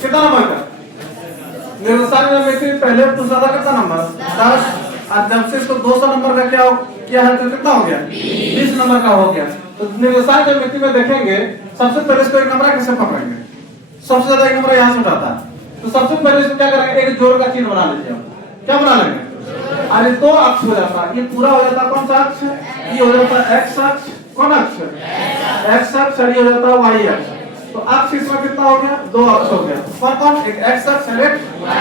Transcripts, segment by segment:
कितना नंबर का निर्देशांक में पहले पूछा था कितना नंबर 10, और जब से इसको 200 नंबर का क्या है तो कितना हो गया 20 नंबर का हो गया। तो निर्देशांक ज्यामिति में देखेंगे सबसे पहले इसको एक नंबर कैसे पकड़ेंगे, सबसे ज्यादा एक नंबर यहाँ से उठाता है। तो सबसे पहले इसको क्या करेंगे, एक जोड़ का चिन्ह बना लीजिए। क्या बना लेंगे, अरे दो अक्ष हो जाता है, ये पूरा हो जाता है कौन सा अक्ष, ये हो जाता है एक्स अक्ष, कौन अक्ष एक्स अक्ष, और ये हो जाता है वाई अक्ष। तो अक्ष इसमें कितना हो गया, दो अक्ष हो गया। कौन एक एक्स अक्ष और एक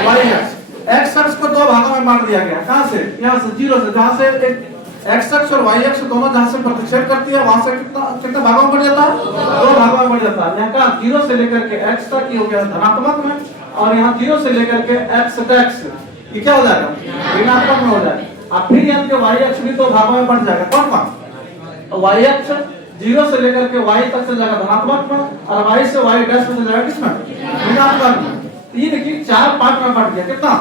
वाई अक्ष। एक्स अक्ष को दो भागों में बांट दिया गया, कहां से, यहां से जीरो से, जहां से एक एक्स अक्ष और वाई अक्ष दोनों जहां से प्रतिच्छेद करती है वहां से कितना भागों में बढ़ जाता है, दो भागों में बढ़ जाता है। यहाँ का जीरो से लेकर के एक्स तक ये हो गया धनात्मक में, और यहाँ जीरो से लेकर के एक्स तक ये क्या हो जाएगा, ऋणात्मक में हो जाएगा। अब फिर यहाँ के वाई अक्ष भी दो भागों में बढ़ जाएगा। कौन कौन, वाई अक्ष जीरो से लेकर के वाई तक चल जाएगा धनात्मक में, और वाई से वाई डैश में चल जाएगा किसमें, ऋणात्मक में। ये देखिए 4 पार्ट में बढ़ गया, कितना,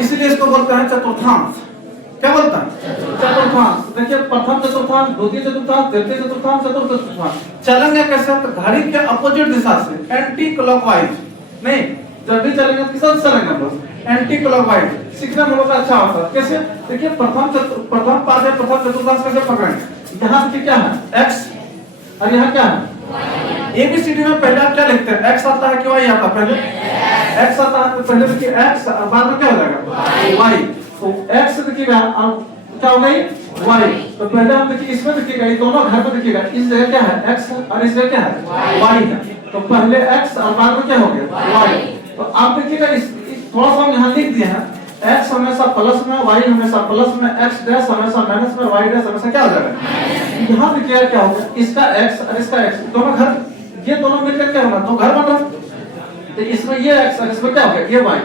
इसलिए इसको बोलते हैं चतुर्थांश। क्या बोलता है, चतुर्थांश। देखिए प्रथम चतुर्थांश, द्वितीय चतुर्थांश, तृतीय चतुर्थांस, चतुर्थ चतुर्थांस। चलेंगे कैसे, तो घड़ी के अपोजिट दिशा से, एंटी क्लॉकवाइज नहीं, जब भी चलेंगे तो किस तरह चलेंगे हम लोग, एंटी क्लॉकवाइज। सीखना हम लोग का अच्छा होता है। कैसे, देखिए प्रथम पार्ट है, प्रथम चतुर्थांश कैसे पकड़ेंगे। यहाँ से क्या है x, और यहाँ क्या है ABCD में पहले आप क्या लिखते हैं, x आता है कि y आता है, पहले x आता है, तो पहले देखिए x, बाद में क्या हो जाएगा y। तो x देखिएगा क्या हो गई y, तो पहले हम देखिए इसमें देखिएगा, ये दोनों घर में देखिएगा, इस जगह क्या है x और इस जगह क्या है y है। तो पहले x और बाद में क्या हो गया y। तो आप देखिएगा थोड़ा सा हम यहाँ लिख दिए हैं, x हमेशा प्लस में, y हमेशा प्लस में, x डैश हमेशा माइनस में, y डैश हमेशा क्या हो जाएगा। यहाँ देखिए क्या होगा, इसका x और इसका x दोनों घर, ये दोनों मिलकर क्या होगा, तो घर बन रहा। तो इसमें ये x और इसमें क्या हो गया ये y।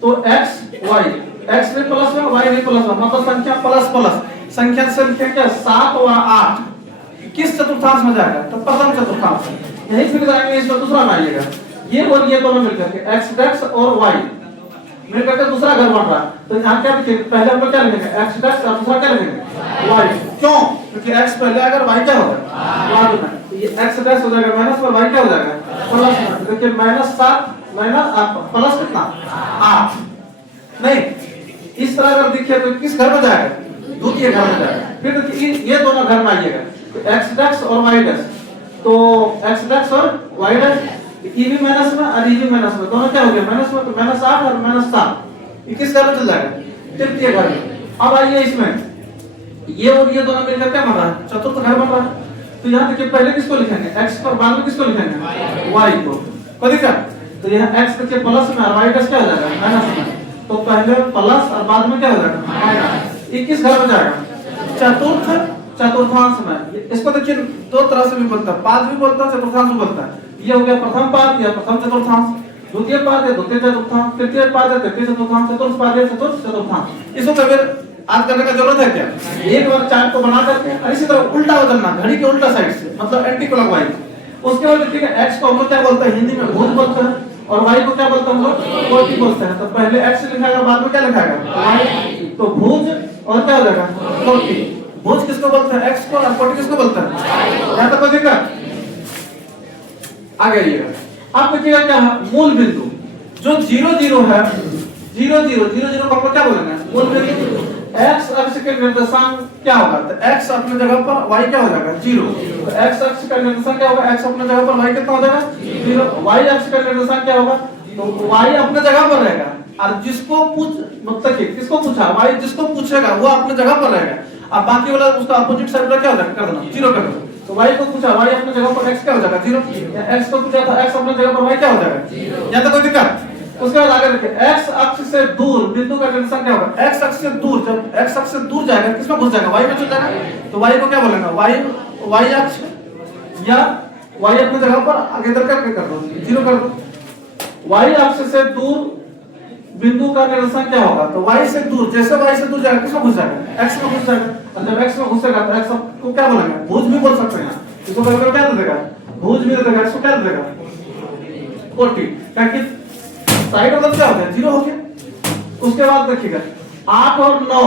तो x y, x भी प्लस में, y भी प्लस में, मतलब संख्या प्लस प्लस, संख्या क्या 7 और 8 किस चतुर्थांश में जाएगा, तो प्रथम चतुर्थांश। यही फिर जाएंगे इसमें दूसरा में आइएगा, ये और ये दोनों मिलकर के x डैश और y मिलकर के दूसरा घर बन रहा है। तो यहाँ क्या लिखेंगे, पहले हम लोग क्या लिखेंगे x डैश और दूसरा क्या लिखेंगे y। क्यों, क्योंकि x पहले अगर y क्या होगा बाद में, तो ये x डैश हो जाएगा माइनस और y क्या हो जाएगा प्लस में। देखिए -7 माइनस प्लस कितना 8 नहीं, इस तरह अगर देखिए तो किस घर में जाएगा, द्वितीय घर में जाएगा। फिर देखिए ये दोनों घर में आइएगा, तो x डैश और y डैश, तो x डैश और y डैश, ई भी माइनस में और ई भी माइनस में, दोनों क्या हो गया माइनस में, तो -8 और -7 किस घर में चल जाएगा, तृतीय घर में। अब आइए इसमें ये और ये दोनों मिलकर क्या बन रहा है, चतुर्थ घर बन रहा है। तो यहाँ देखिए पहले किसको लिखेंगे x पर, बाद में किसको लिखेंगे y को, कोई दिक्कत। तो यहाँ x देखिए प्लस में और y डैश क्या हो जाएगा माइनस में, तो पहले प्लस और बाद में क्या हो जाएगा माइनस। ये किस घर में जाएगा, चतुर्थांश में। इसको देखिए दो तरह से भी बोलता है, पाद भी बोलता है, चतुर्थांश भी बोलता है। ये हो गया प्रथम पाद या प्रथम चतुर्थांश, द्वितीय पाद या द्वितीय चतुर्थांश, तृतीय पाद या तृतीय चतुर्थांश, चतुर्थ पाद या चतुर्थ चतुर्थांश। इसको तो फिर आज करने का जरूरत है क्या, एक बार चार्ट को बना करके, और इसी तरह उल्टा बदलना, घड़ी के उल्टा साइड से, मतलब एंटी क्लॉकवाइज। उसके बाद देखिए x को हम लोग क्या बोलते हैं हिंदी में भुज बोलते हैं, और y को क्या बोलते हैं हम लोग कोटि बोलते हैं। तो पहले x लिखाएगा बाद में क्या लिखाएगा y, तो भुज और क्या हो जाएगा कोटि। भुज किसको बोलते हैं x को, और कोटि किसको बोलते हैं, यहाँ तक कोई दिक्कत। आगे आइएगा, अब देखिएगा क्या है मूल बिंदु जो 0 0 है, 0 0 0 0 को क्या बोलेंगे मूल बिंदु। x अक्ष के निर्देशांक क्या होगा, तो x अपने जगह पर y क्या हो जाएगा 0। तो x अक्ष का निर्देशांक क्या होगा, x अपने जगह पर y कितना हो जाएगा 0। y अक्ष का निर्देशांक क्या होगा, तो y अपने जगह पर रहेगा, और जिसको पूछ मतलब किसको पूछा y, जिसको पूछेगा वो अपने जगह पर रहेगा, अब बाकी वाला उसका अपोजिट साइड पर क्या हो जाएगा कर देना 0 कर दो। तो y को पूछा y अपने जगह पर x क्या हो जाएगा 0, x को पूछा था x अपने जगह पर y क्या हो जाएगा 0। यहाँ तक कोई दिक्कत। उसके बाद आगे देखिए x अक्ष से दूर बिंदु का निर्देशांक क्या होगा, x अक्ष से दूर, जब x अक्ष से दूर जाएगा किसमें घुस जाएगा y में चल जाएगा। तो y को क्या बोलेंगे y अक्ष, या y अपनी जगह पर आगे इधर करके कर दो 0 कर दो। y अक्ष से दूर बिंदु का निर्देशांक क्या होगा, तो y से दूर, जैसे y से दूर जाएगा किसमें घुस जाएगा x में घुस जाएगा, और जब x में घुसेगा तो x को क्या बोलेंगे भुज भी बोल सकते हैं। इसको कभी क्या दे देगा भुज भी दे देगा, इसको क्या दे देगा कोटि, ताकि साइड मतलब क्या होता है 0 हो गया। उसके बाद देखिएगा 8 और 9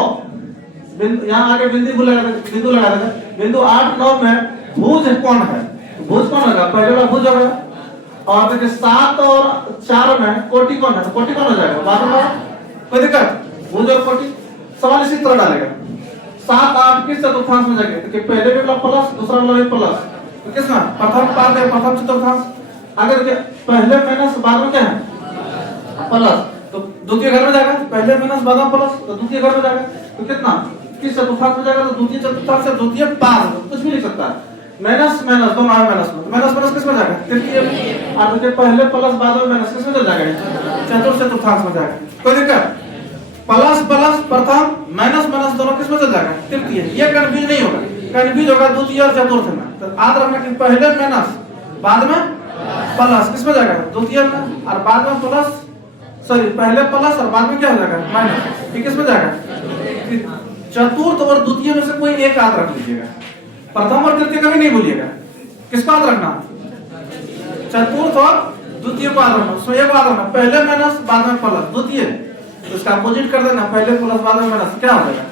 बिंदु, यहाँ आगे बिंदु लगा देगा, बिंदु 8 9 में भुज कौन है, भुज कौन होगा, पहले वाला भुज होगा, और देखिए 7 और 4 में कोटि कौन है, तो कोटि कौन हो जाएगा बाद में, कोई दिक्कत, वो जो कोटि। सवाल इसी तरह डालेगा 7 8 किस चतुर्थांश में जाएंगे, तो पहले भी प्लस दूसरा वाला भी प्लस, तो किस में प्रथम पाद है, प्रथम चतुर्थांश। अगर देखिए पहले माइनस बाद में क्या है प्लस, तो द्वितीय घर में जाएगा, पहले माइनस बाद में प्लस, तो द्वितीय घर में जाएगा, तो कितना किस चतुर्थांश में जाएगा, तो द्वितीय चतुर्थांश से द्वितीय पाद, कुछ भी लिख सकता है। माइनस माइनस दोनों आए माइनस में, माइनस माइनस किस में जाएगा तृतीय में, और देखिए पहले प्लस बाद में माइनस किस में चल जाएगा चतुर्थ चतुर्थांश में जाएगा। कोई दिक्कत, प्लस प्लस प्रथम माइनस माइनस दोनों किस में चल जाएगा तृतीय। ये कंफ्यूज नहीं होगा, कंफ्यूज होगा द्वितीय और चतुर्थ में। तो याद रखना कि पहले माइनस बाद में प्लस किस में जाएगा द्वितीय में, और बाद में प्लस, सॉरी पहले प्लस और बाद में क्या हो जाएगा माइनस, ये किस में जाएगा चतुर्थ और द्वितीय में से कोई एक याद रख लीजिएगा, प्रथम और तृतीय कभी नहीं भूलिएगा। किसको याद रखना, चतुर्थ और द्वितीय को याद रखना, सो एक याद रखना पहले माइनस बाद में प्लस द्वितीय, तो इसका अपोजिट कर देना, पहले प्लस बाद में माइनस, क्या हो जाएगा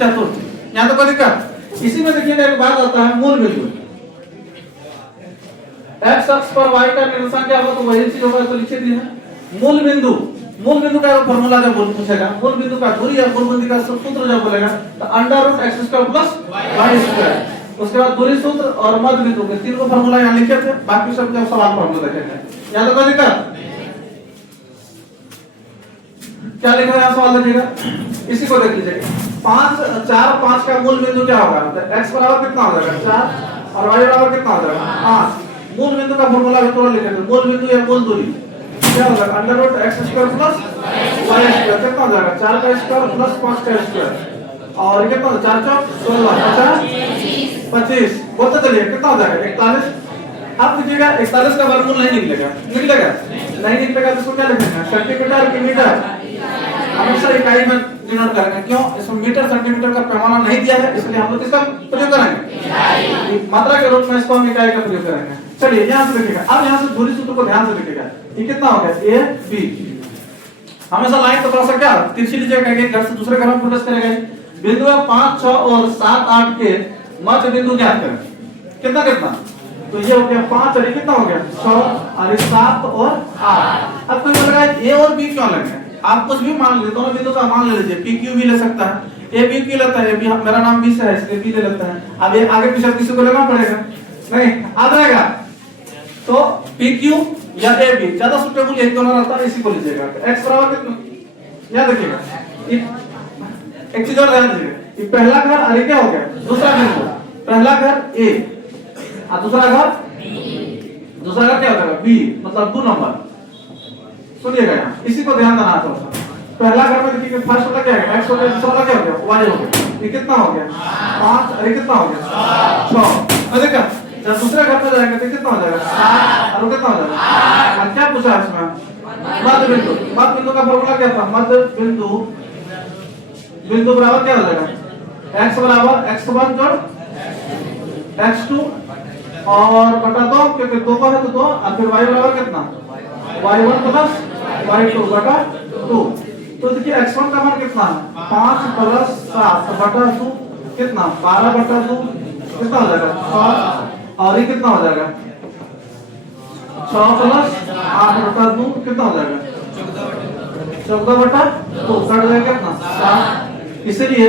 चतुर्थ। यहाँ तो कोई दिक्कत। इसी में देखिएगा एक बात आता है मूल बिंदु, x अक्ष पर y का निर्देशांक क्या होगा, तो वही चीज होगा, तो लिख दिए हैं मूल बिंदु। मूल बिंदु का फॉर्मूला जब बोल पूछेगा, मूल बिंदु का दूरी या मूल बिंदु का सूत्र जब बोलेगा, तो √x² + y², उसके बाद दूरी सूत्र और मध्य बिंदु के तीन को फॉर्मूला यहाँ लिखे थे, बाकी सब जब सवाल फॉर्मूला देखेंगे। यहाँ तो कोई दिक्कत, क्या लिखा है सवाल देखिएगा, इसी को देख लीजिएगा 5 4 5 का मूल बिंदु क्या होगा, तो x बराबर कितना हो जाएगा 4 और y बराबर कितना हो जाएगा 5। मूल बिंदु का फॉर्मूला भी थोड़ा लिखे थे, मूल बिंदु या मूल दूरी क्या हो जाएगा √x² + y² कितना हो जाएगा 4 का स्क्वायर + 5 का स्क्वायर, और कितना 4 4 16 25, बोलते चलिए कितना हो जाएगा 41। अब देखिएगा 41 का वर्गमूल नहीं निकलेगा, निकलेगा नहीं निकलेगा, तो इसको क्या लिखेंगे सेंटीमीटर की मीटर, हमेशा इकाई में डिनोट करेंगे। क्यों, इसमें मीटर सेंटीमीटर का पैमाना नहीं दिया है, इसलिए हम लोग किसका प्रयोग करेंगे मात्रा के रूप में, इसको हम इकाई का प्रयोग करेंगे। चलिए यहाँ से देखिएगा, अब यहाँ से दूरी सूत्र को ध्यान से देखिएगा, ये कितना हो गया a b, हमेशा लाइन तो थोड़ा सा क्या तिरछी लीजिएगा, एक घर से दूसरे घर में फोकस करेगा। बिंदु 5 6 और 7 8 के मध्य बिंदु ज्ञात करें, कितना कितना, तो ये हो गया 5 और ये कितना हो गया 6 और 7 और 8। अब कोई बोल रहा है a और b क्यों लगे, आप कुछ भी मान लीजिए, दोनों बिंदु का मान ले लीजिए, p q भी ले सकता है, a b q लेता है, b मेरा नाम b से है इसलिए b ले लेता है। अब ये आगे पीछे किसी को लेना पड़ेगा नहीं, आ जाएगा, तो p q या a b ज्यादा सुटेबल यही दोनों रहता है, इसी को लीजिएगा। तो x बराबर कितना, यहां देखिएगा एक चीज और ध्यान दीजिएगा, ये पहला घर और ये क्या हो गया दूसरा बिंदु, पहला घर a और दूसरा घर क्या हो जाएगा b, मतलब 2 नंबर। सुनिएगा यहाँ, इसी को ध्यान देना थोड़ा सा। पहला घर में देखिए फर्स्ट वाला क्या है x हो गया, दूसरा वाला क्या हो गया y हो गया, ये कितना हो गया 5 और ये कितना हो गया 6। तो देखा जब दूसरे घर में जाएंगे तो कितना हो जाएगा 7 और कितना हो जाएगा, और क्या पूछा है इसमें मध्य बिंदु। मध्य बिंदु का फॉर्मूला क्या था, मध्य बिंदु बराबर क्या हो जाएगा x बराबर x1 जोड़ x2 और बटा 2, क्योंकि 2 का है तो 2, और फिर y बराबर कितना y1 + y2 बटा 2। तो देखिए x1 का मान कितना है 5 + 7 बटा 2 कितना 12 बटा 2 कितना हो जाएगा 6, और ये कितना हो जाएगा 6 + 8 बटा 2 कितना हो जाएगा 14 बटा 2, कट जाएगा कितना 7। इसलिए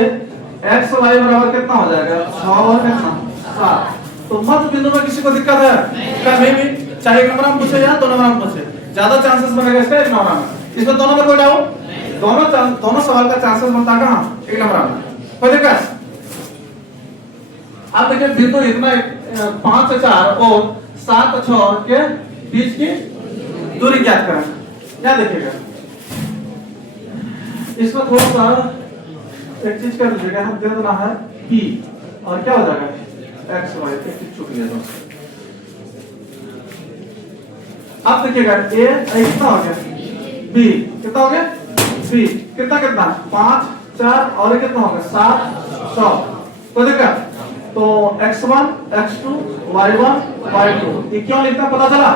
x y बराबर कितना हो जाएगा 6 और कितना 7। तो मध्य बिंदु में किसी को दिक्कत है कभी भी, चाहे 1 नंबर में पूछे या 2 नंबर में पूछे, ज्यादा चांसेस बनेगा इसका 1 नंबर में। इसमें दोनों में कोई डाउट, दोनों सवाल का चांसेस बनता है कहां 1 नंबर में, कोई दिक्कत। अब देखिए बिंदु इतना 5 4 और 7 6 के बीच की दूरी ज्ञात करें। क्या देखिएगा इसमें थोड़ा सा एक चीज कर लीजिएगा, हम दे देना है p और क्या हो जाएगा x y, एक चीज छूट गया दोस्तों। अब देखिएगा a कितना हो गया b, कितना हो गया b, कितना कितना 5 4 और कितना हो गया 7 6। तो देखा तो x1 x2 y1 y2, ये क्यों लिखता पता चला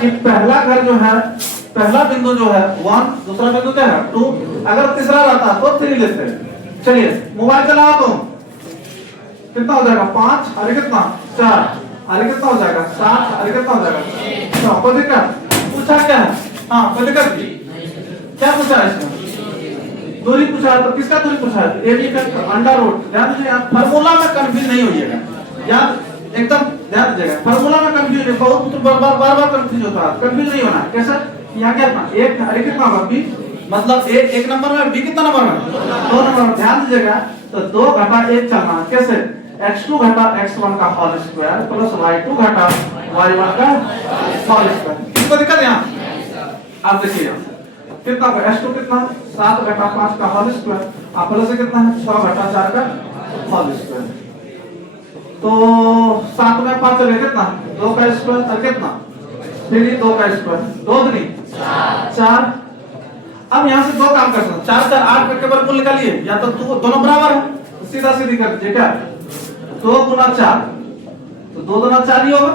कि पहला घर जो है, पहला बिंदु जो है 1, दूसरा बिंदु क्या है 2, अगर तीसरा रहता तो 3 लेते। चलिए मोबाइल चलाओ तो कितना हो जाएगा 5 और कितना 4, आगे कितना हो जाएगा 7, आगे कितना हो जाएगा 6। कोई दिक्कत? पूछा क्या है? हाँ कोई दिक्कत? क्या पूछा है इसमें? दूरी पूछा है। तो किसका दूरी पूछा है? ए बी का अंडर रूट। ध्यान दीजिए, आप फार्मूला में कंफ्यूज नहीं होइएगा, याद एकदम ध्यान दीजिएगा। फार्मूला में कंफ्यूज नहीं, बहुत तो बार बार कंफ्यूज होता है, कंफ्यूज नहीं होना। कैसे? यहाँ क्या था? एक अरे कितना होगा बी, मतलब ए एक नंबर में, बी कितना नंबर में? 2 नंबर में। ध्यान दीजिएगा, तो 2 घटा 1 चलना। कैसे? x2 घटा x1 का होल स्क्वायर प्लस y2 घटा y1 का होल स्क्वायर। किसको दिक्कत यहाँ? आप देखिए कितना होगा x2 कितना 7 घटा 5 का होल स्क्वायर, आप प्लस कितना है 6 घटा 4 का होल स्क्वायर। तो 7 में 5 चले कितना 2 का स्क्वायर और कितना फिर 2 का स्क्वायर 2 दूनी 4। अब यहाँ से 2 काम कर सकते हैं, 4 4 8 करके वर्गमूल निकालिए, या तो दोनों बराबर है, सीधा सीधी कर दीजिए। क्या 2 गुना 4, तो 2 गुना 4 ही होगा,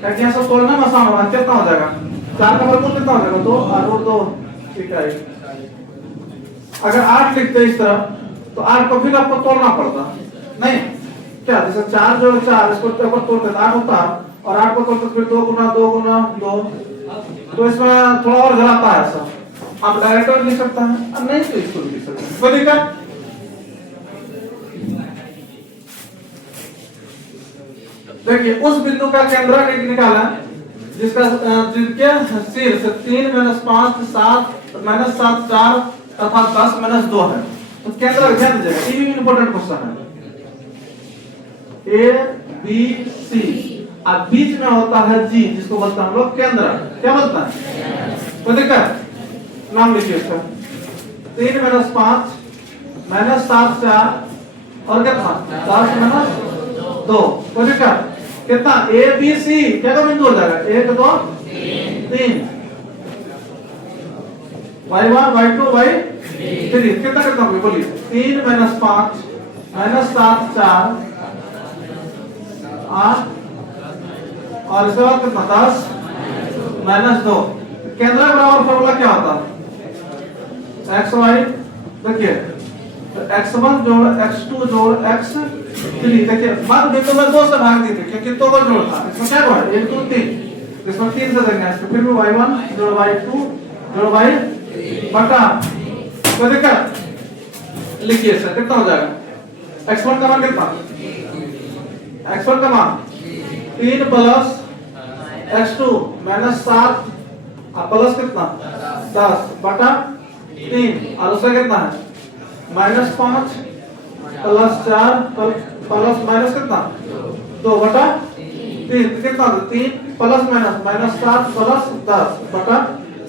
क्योंकि यहाँ से तोड़ना में आसान होगा। कितना हो जाएगा 4 का वर्गमूल कितना हो जाएगा 2 और 2, ठीक है। अगर 8 लिखते इस तरह तो 8 को फिर आपको तोड़ना पड़ता नहीं क्या, जैसे 4 जो 4 इसको तोड़ते 8 होता और 8 को तोड़ते फिर 2 गुना 2 गुना 2, तो इसमें थोड़ा और जलाता है ऐसा। आप डायरेक्ट लिख सकता है, अब नहीं तो इसको लिख सकते हैं, कोई दिक्कत? देखिए उस बिंदु का केंद्र निकाला जिसका जिसके शीर्ष 3 - 5 7 - 7 4 तथा 10 - 2 है। तो केंद्र ध्यान दीजिएगा, ये भी इंपॉर्टेंट क्वेश्चन है। ए बी सी अब बीच में होता है जी, जिसको बोलते हैं हम लोग केंद्र। क्या बोलता है? तो दिक्कत नाम लिखिए इसका 3 - 5 - 7 4 और कितना 10 - 2। तो दिक्कत कितना ए बी सी क्या का बिंदु हो जाएगा 1 2 3 y1 y2 y3 कितना कितना बोलिए 3 - 5 - 7 4 8 और इसके बाद कितना 10 - 2। केंद्र बराबर फॉर्मूला क्या होता है x y, देखिए तो x1 जोड़ x2 जोड़ x3, देखिए मध्य बिंदु में 2 से भाग दी थी क्योंकि 2 का जोड़ था। इसमें क्या हुआ 1 2 3, इसमें 3 से देंगे इसको, फिर भी y1 जोड़ y2 जोड़ y बटा, कोई दिक्कत? लिखिए सर कितना हो जाएगा x1 का मान कितना, x1 का मान 3 प्लस x2 - 7 प्लस कितना 10 बटा 3 और उसका कितना है -5 प्लस 4 प्लस माइनस कितना 2 बटा 3, कितना 3 प्लस माइनस -7 प्लस 10 बटा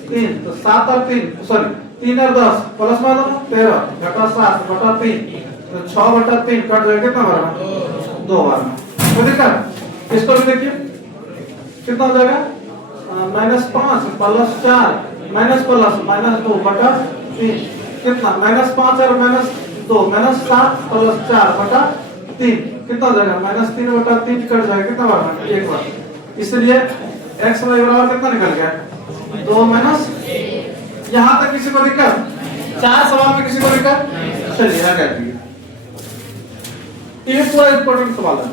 3, तो 7 और 3 सॉरी 3 और 10 प्लस में 13 घटा 7 बटा 3, तो 6 बटा 3 कट जाएगा कितना बार में 2 बार में। तो दिक्कत इसको भी देखिए कितना हो जाएगा -5 प्लस 4 माइनस प्लस -2 बटा 3, कितना -5 और -2 -7 प्लस 4 बटा 3 कितना हो जाएगा -3 बटा 3 कट जाएगा कितना बार में 1 बार। इसलिए x y बराबर कितना निकल गया 2 माइनस। यहां तक किसी को दिक्कत? 4 सवाल में किसी को दिक्कत? चलिए यहां कर दिए, ये पूरा इंपॉर्टेंट सवाल है।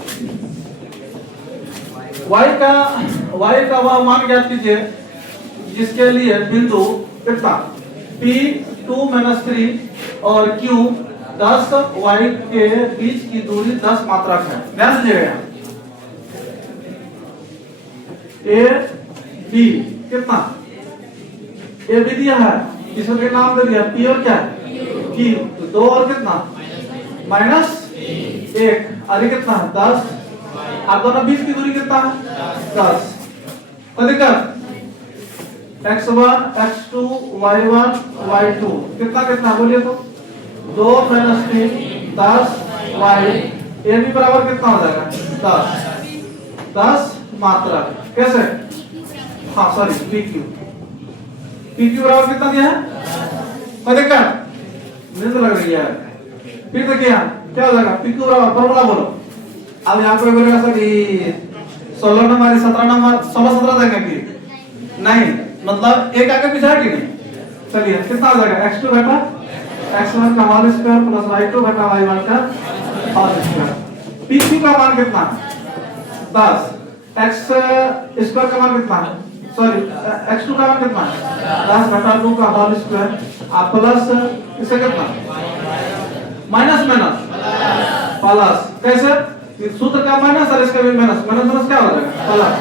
y का वह मान ज्ञात कीजिए जिसके लिए बिंदु कितना P2 - 3 और Q 10 y के बीच की दूरी 10 मात्रक है। ध्यान दीजिएगा ए बी कितना ए बी दिया है, इसके नाम दे दिया P और क्या Q, तो 2 और कितना -1 और कितना 10, आप दोनों बीच की दूरी कितना है 10। तो दिक्कत x1 x2 y1 y2 कितना कितना बोलिए तो 2 - 3 10 y ये भी बराबर कितना हो जाएगा 10 मात्रा। कैसे? हाँ सॉरी PQ बराबर कितना दिया है, कोई दिक्कत नहीं तो लग रही है। फिर देखिए क्या हो जाएगा PQ बराबर फॉर्मूला बोलो। अब यहाँ पे बोलेगा सर 16 नंबर 17 नंबर 16 17 देंगे कि नहीं, मतलब एक आगे पीछे है कि नहीं। चलिए कितना हो जाएगा x2 घटा x1 का होल स्क्वायर प्लस y2 घटा y1 का होल स्क्वायर। PQ का मान कितना 10, x स्क्वायर का मान कितना है, सॉरी x2 का मान कितना है 10 घटा 2 का होल स्क्वायर आप प्लस इसे कितना माइनस माइनस प्लस, कैसे सूत्र का माइनस और इसका भी माइनस, माइनस माइनस क्या हो जाएगा प्लस।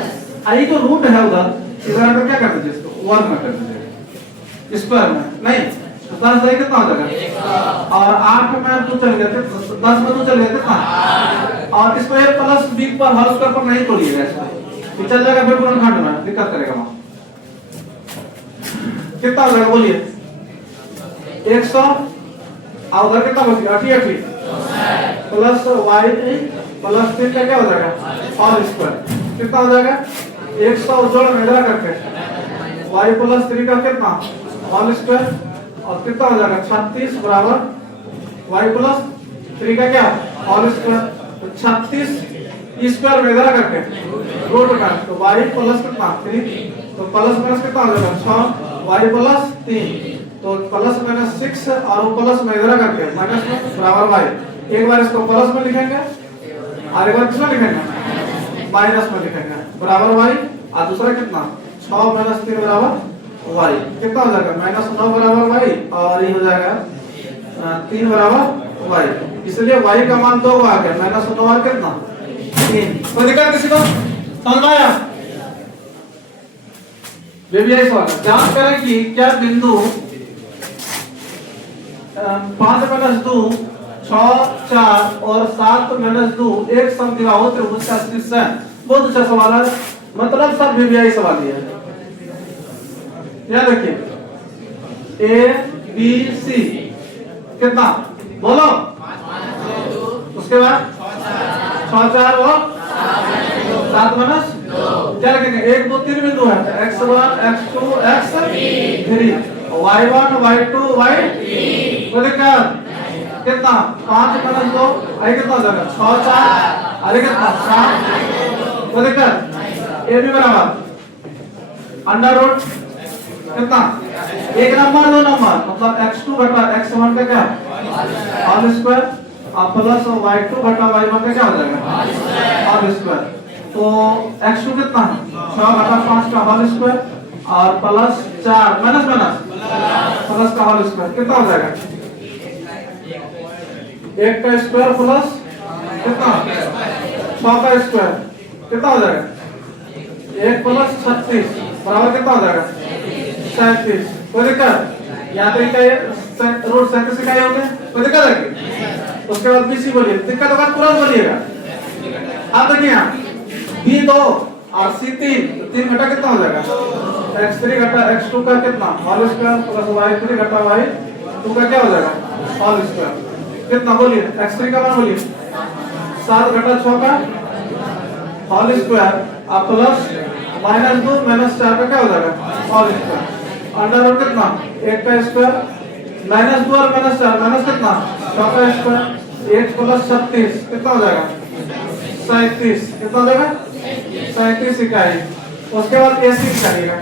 आई जो रूट है उधर इधर आकर क्या कर दीजिए इसको वर्ग में कर दीजिए स्क्वायर में, नहीं 10 से कितना हो जाएगा और 8 में 2 चल गया, 10 में 2 चल गया कितना, और इसको एक प्लस b पर होल स्क्वायर पर नहीं तोड़िएगा, इसको ये चल जाएगा फिर गुणनखंड में दिक्कत करेगा वहां। कितना हो जाएगा बोलिए 100 और उधर कितना बच गया 88 प्लस y प्लस 3 का क्या हो जाएगा होल स्क्वायर, कितना हो जाएगा 100 जोड़ में इधर करके y प्लस 3 का कितना होल स्क्वायर और कितना हो जाएगा 36 बराबर y प्लस 3 का क्या होल स्क्वायर, तो 36 स्क्वायर में इधर करके रूट का तो y प्लस कितना 3 तो प्लस माइनस कितना हो जाएगा 6 y प्लस 3 तो प्लस माइनस 6 और वो प्लस में इधर करके माइनस में बराबर y, एक बार इसको प्लस में लिखेंगे और एक बार किसमें लिखेंगे माइनस में लिखेंगे बराबर y और दूसरा कितना 6 माइनस 3 बराबर y, कितना हो जाएगा माइनस 9 बराबर y और ये हो जाएगा 3 बराबर y, इसलिए y का मान 2 आ गया माइनस 9 और कितना 3। कोई दिक्कत किसी को समझ में आया? VBI सवाल जांच करें कि क्या बिंदु 5 माइनस 2 6 4 और 7 माइनस 2 एक समद्विबाहु त्रिभुज का शीर्ष है। बहुत अच्छा सवाल है, मतलब सब VBI सवाल ही है। याद रखिए A B C कितना बोलो, उसके बाद 6 4 और 7 माइनस क्या रखेंगे 1 2 3 बिंदु है x1 x2 x3 y1 y2 y3 बोले क्या कितना 5 माइनस 2 आई कितना हो जाएगा 6 4 अरे कितना 7 बोले क्या ए भी बराबर अंडर रूट कितना 1 नंबर 2 नंबर मतलब x2 बटा x1 का क्या होल स्क्वायर और प्लस y2 बटा y1 का क्या हो जाएगा होल स्क्वायर, तो x2 कितना है 6 बटा 5 का होल स्क्वायर और प्लस 4 माइनस माइनस प्लस का होल स्क्वायर कितना हो जाएगा 1 का स्क्वायर प्लस कितना 6 का स्क्वायर कितना हो जाएगा 1 प्लस 36 बराबर कितना हो जाएगा 37। कोई दिक्कत यहाँ पे रूट 37 का हो गया, कोई दिक्कत है? उसके बाद BC बोलिए, दिक्कत होगा तुरंत बोलिएगा। आप देखिए यहाँ B2 और C3 3 घटा कितना हो जाएगा x3 घटा x2 का कितना होल स्क्वायर प्लस y3 घटा y2 का क्या हो जाएगा होल स्क्वायर, कितना बोलिए x3 का मान बोलिए 7 घटा 6 का होल स्क्वायर और प्लस माइनस 2 माइनस 4 का क्या हो जाएगा होल स्क्वायर अंडर रूट कितना 1 का स्क्वायर माइनस 2 और माइनस 4 माइनस कितना 6 का स्क्वायर 1 प्लस 36 कितना हो जाएगा 37, कितना हो जाएगा 37 इकाई। उसके बाद AC निकालिएगा,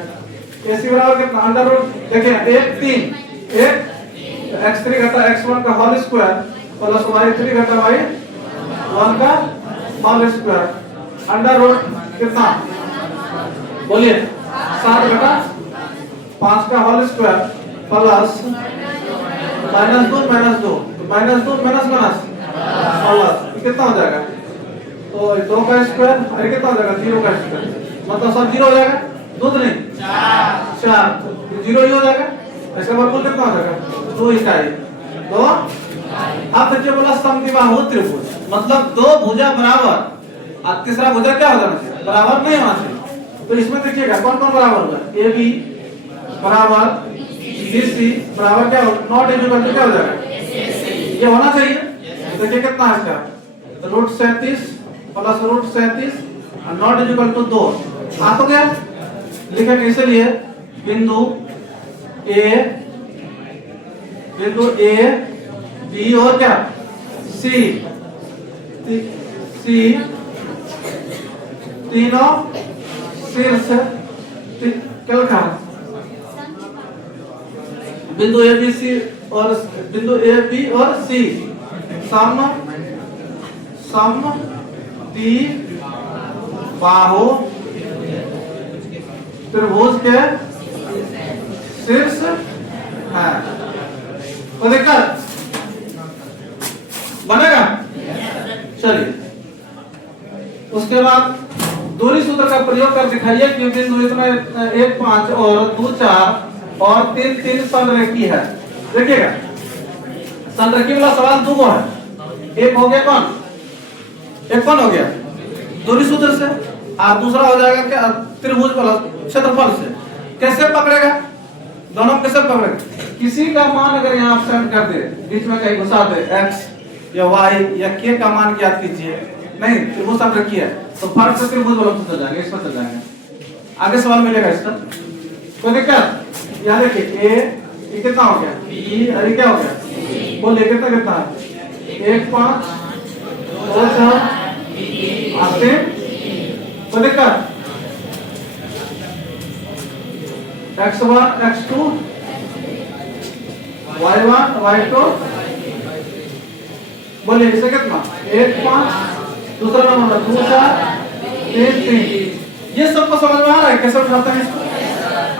AC बराबर कितना अंडर रूट देखिए 1 3 1 x3 घटा x1 का होल स्क्वायर प्लस y3 घटा y1 का होल स्क्वायर अंडर रूट कितना बोलिए 7 घटा 5 का whole square plus minus 2 minus 2 minus 2 minus minus plus कितना हो जाएगा तो 2 का स्क्वायर अरे कितना हो जाएगा 0 का स्क्वायर मतलब सब 0 हो जाएगा, दूध नहीं 4 0 ही हो जाएगा, ऐसे वर्गमूल कितना हो जाएगा 2 इकाई 2। अब देखिए बोला समद्विबाहु त्रिभुज मतलब 2 भुजा बराबर और तीसरा भुजा क्या हो जाना चाहिए बराबर नहीं होना चाहिए, तो इसमें देखिएगा कौन कौन बराबर होगा AB बराबर BC बराबर क्या होगा नॉट इक्वल टू क्या हो जाएगा ये होना चाहिए। देखिए कितना है इसका रूट 37 प्लस रूट 37 और नॉट इक्वल टू 2 आ तो गया, लिखेंगे इसलिए बिंदु A B और क्या C तीनों शीर्ष क्या लिखा बिंदु A B C और बिंदु A B और C सम द्विबाहु त्रिभुज के शीर्ष है। तो दिक्कत बनेगा। चलिए उसके बाद दूरी सूत्र का प्रयोग कर दिखाइए कि बिंदु इतना 1 5 और 2 4 और 3 3 संरेखी है। देखिएगा संरेखी वाला सवाल दो है, एक हो गया कौन, एक कौन हो गया दूरी सूत्र से, और दूसरा हो जाएगा क्या त्रिभुज वाला क्षेत्रफल से। कैसे पकड़ेगा, दोनों कैसे पकड़ेगा, किसी का मान अगर यहाँ सेट कर दे, बीच में कहीं घुसा दे x या y या k का मान ज्ञात कीजिए, नहीं त्रिभुज संरेखी है तो फर्क से त्रिभुज वाला चल जाएंगे, इस पर चल जाएंगे। आगे सवाल मिलेगा इसका, कोई दिक्कत। यहाँ देखिए ये कितना हो गया b, अरे क्या हो गया बोलिए कितना कितना है 1 5 2 4 8 कोई दिक्कत। x1 x2 y1 y2 बोलिए इसे कितना 1 5 दूसरा नंबर 2 4 3 3। ये सबको समझ में आ रहा है कैसे उठाते हैं इसको,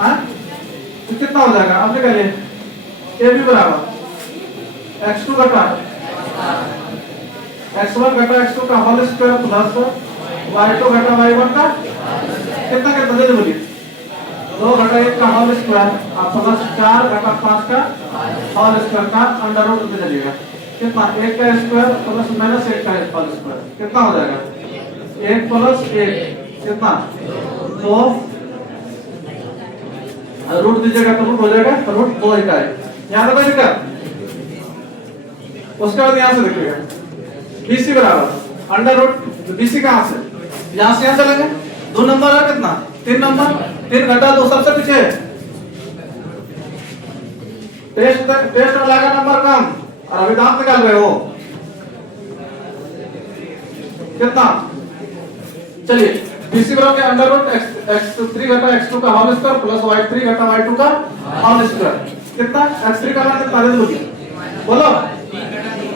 हाँ तो कितना हो जाएगा आप निकालिए a भी बराबर x2 घटा x1 घटा x2 का होल स्क्वायर प्लस y2 घटा y1 का कितना कितना दे बोलिए 2 घटा 1 का होल स्क्वायर प्लस 4 घटा 5 का होल स्क्वायर का अंडर रूट में चलिएगा कितना 1 का स्क्वायर प्लस माइनस 1 का होल स्क्वायर कितना हो जाएगा 1 प्लस 1 कितना 2 रूट दीजिएगा तो रूट हो जाएगा रूट 2 इकाई। यहाँ पे कोई दिक्कत। उसके बाद यहाँ से देखिएगा BC बराबर अंडर रूट BC कहाँ से यहाँ से यहाँ चलेंगे 2 नंबर है कितना 3 नंबर 3 घटा 2 सबसे पीछे टेस्ट में लगा नंबर कम और अभी दांत निकाल रहे हो कितना। चलिए BC बराबर अंडर रूट x3 घटा x2 का होल स्क्वायर प्लस y3 घटा y2 का होल स्क्वायर कितना x3 का मान कितना दे बोलिए बोलो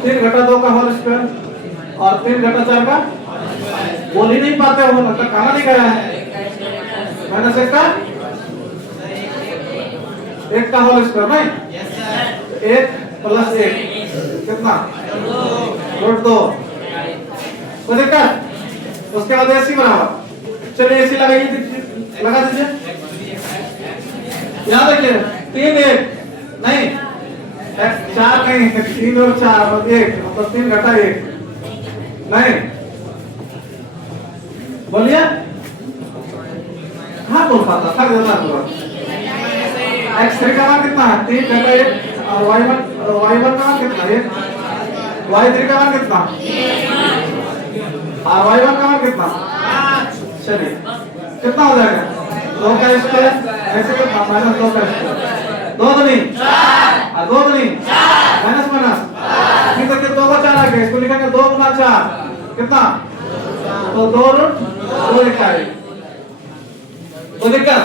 3 घटा 2 का होल स्क्वायर और 3 घटा 4 का बोल ही नहीं पाते हो मतलब खाना नहीं खाया है माइनस 1 का होल स्क्वायर नहीं 1 प्लस 1 कितना रूट 2 तो देखा। उसके बाद AC बराबर चलिए AC लगाइए लगा दीजिए यहाँ देखिए 3 1 नहीं 4 नहीं 3 और 4 और 1 मतलब 3 घटा 1 नहीं बोलिए हाँ बोल पाता था x3 का मान कितना है 3 घटा 1 और y1 का मान कितना है y3 का मान कितना और y1 का मान कितना 5। चलिए कितना हो जाएगा 2 का स्क्वायर ऐसे कितना माइनस 2 का स्क्वायर 2 दूनी 4 और 2 दूनी 4 माइनस माइनस फिर तक 2 का 4 आ गया इसको लिखेंगे 2 गुना 4 कितना तो 2 रूट 2 इकाई। तो दिक्कत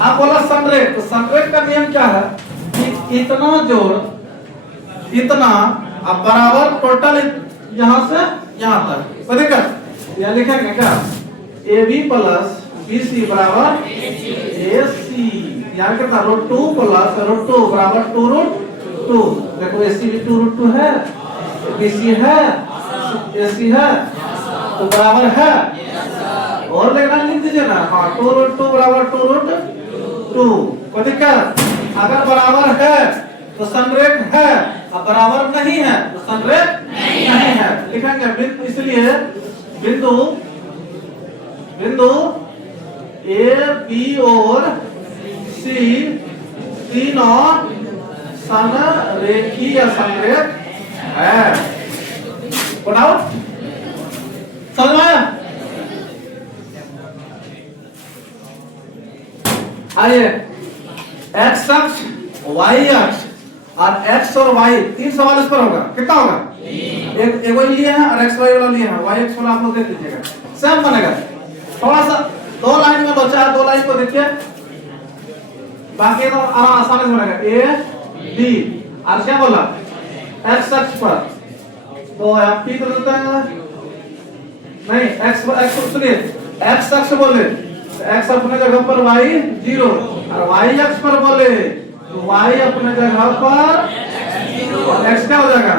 आप बोला संरेख, तो संरेख का नियम क्या है कि इतना जोड़ इतना अब बराबर टोटल यहाँ से यहाँ तक। तो दिक्कत यहाँ लिखेंगे क्या AB प्लस BC बराबर AC यहाँ कितना रूट 2 प्लस रूट 2 बराबर 2 रूट 2। देखो AC भी 2 रूट 2 है BC है AC है तो बराबर है और लेना लिख दीजिए ना हाँ 2 रूट 2 बराबर 2 रूट 2। कोई दिक्कत। अगर बराबर है तो संरेख है और बराबर नहीं है तो संरेख नहीं है लिखेंगे। इसलिए बिंदु बिंदु A B और C तीनों समरेखी या संरेख है। बताओ समझ में आया। आइए x अक्ष y अक्ष और x और y 3 सवाल इस पर होगा कितना होगा एक वही लिए हैं और x y वाला लिए हैं y x वाला आप लोग देख लीजिएगा सेम बनेगा। थोड़ा सा 2 लाइन में बचा है 2 लाइन को देखिए बाकी तो आसानी से बनेगा A B और क्या बोला x अक्ष पर तो आप p तो देता है नहीं x सुनिए x अक्ष बोले x अपने जगह पर y 0 और y अक्ष पर बोले तो y अपने जगह पर और x क्या हो जाएगा,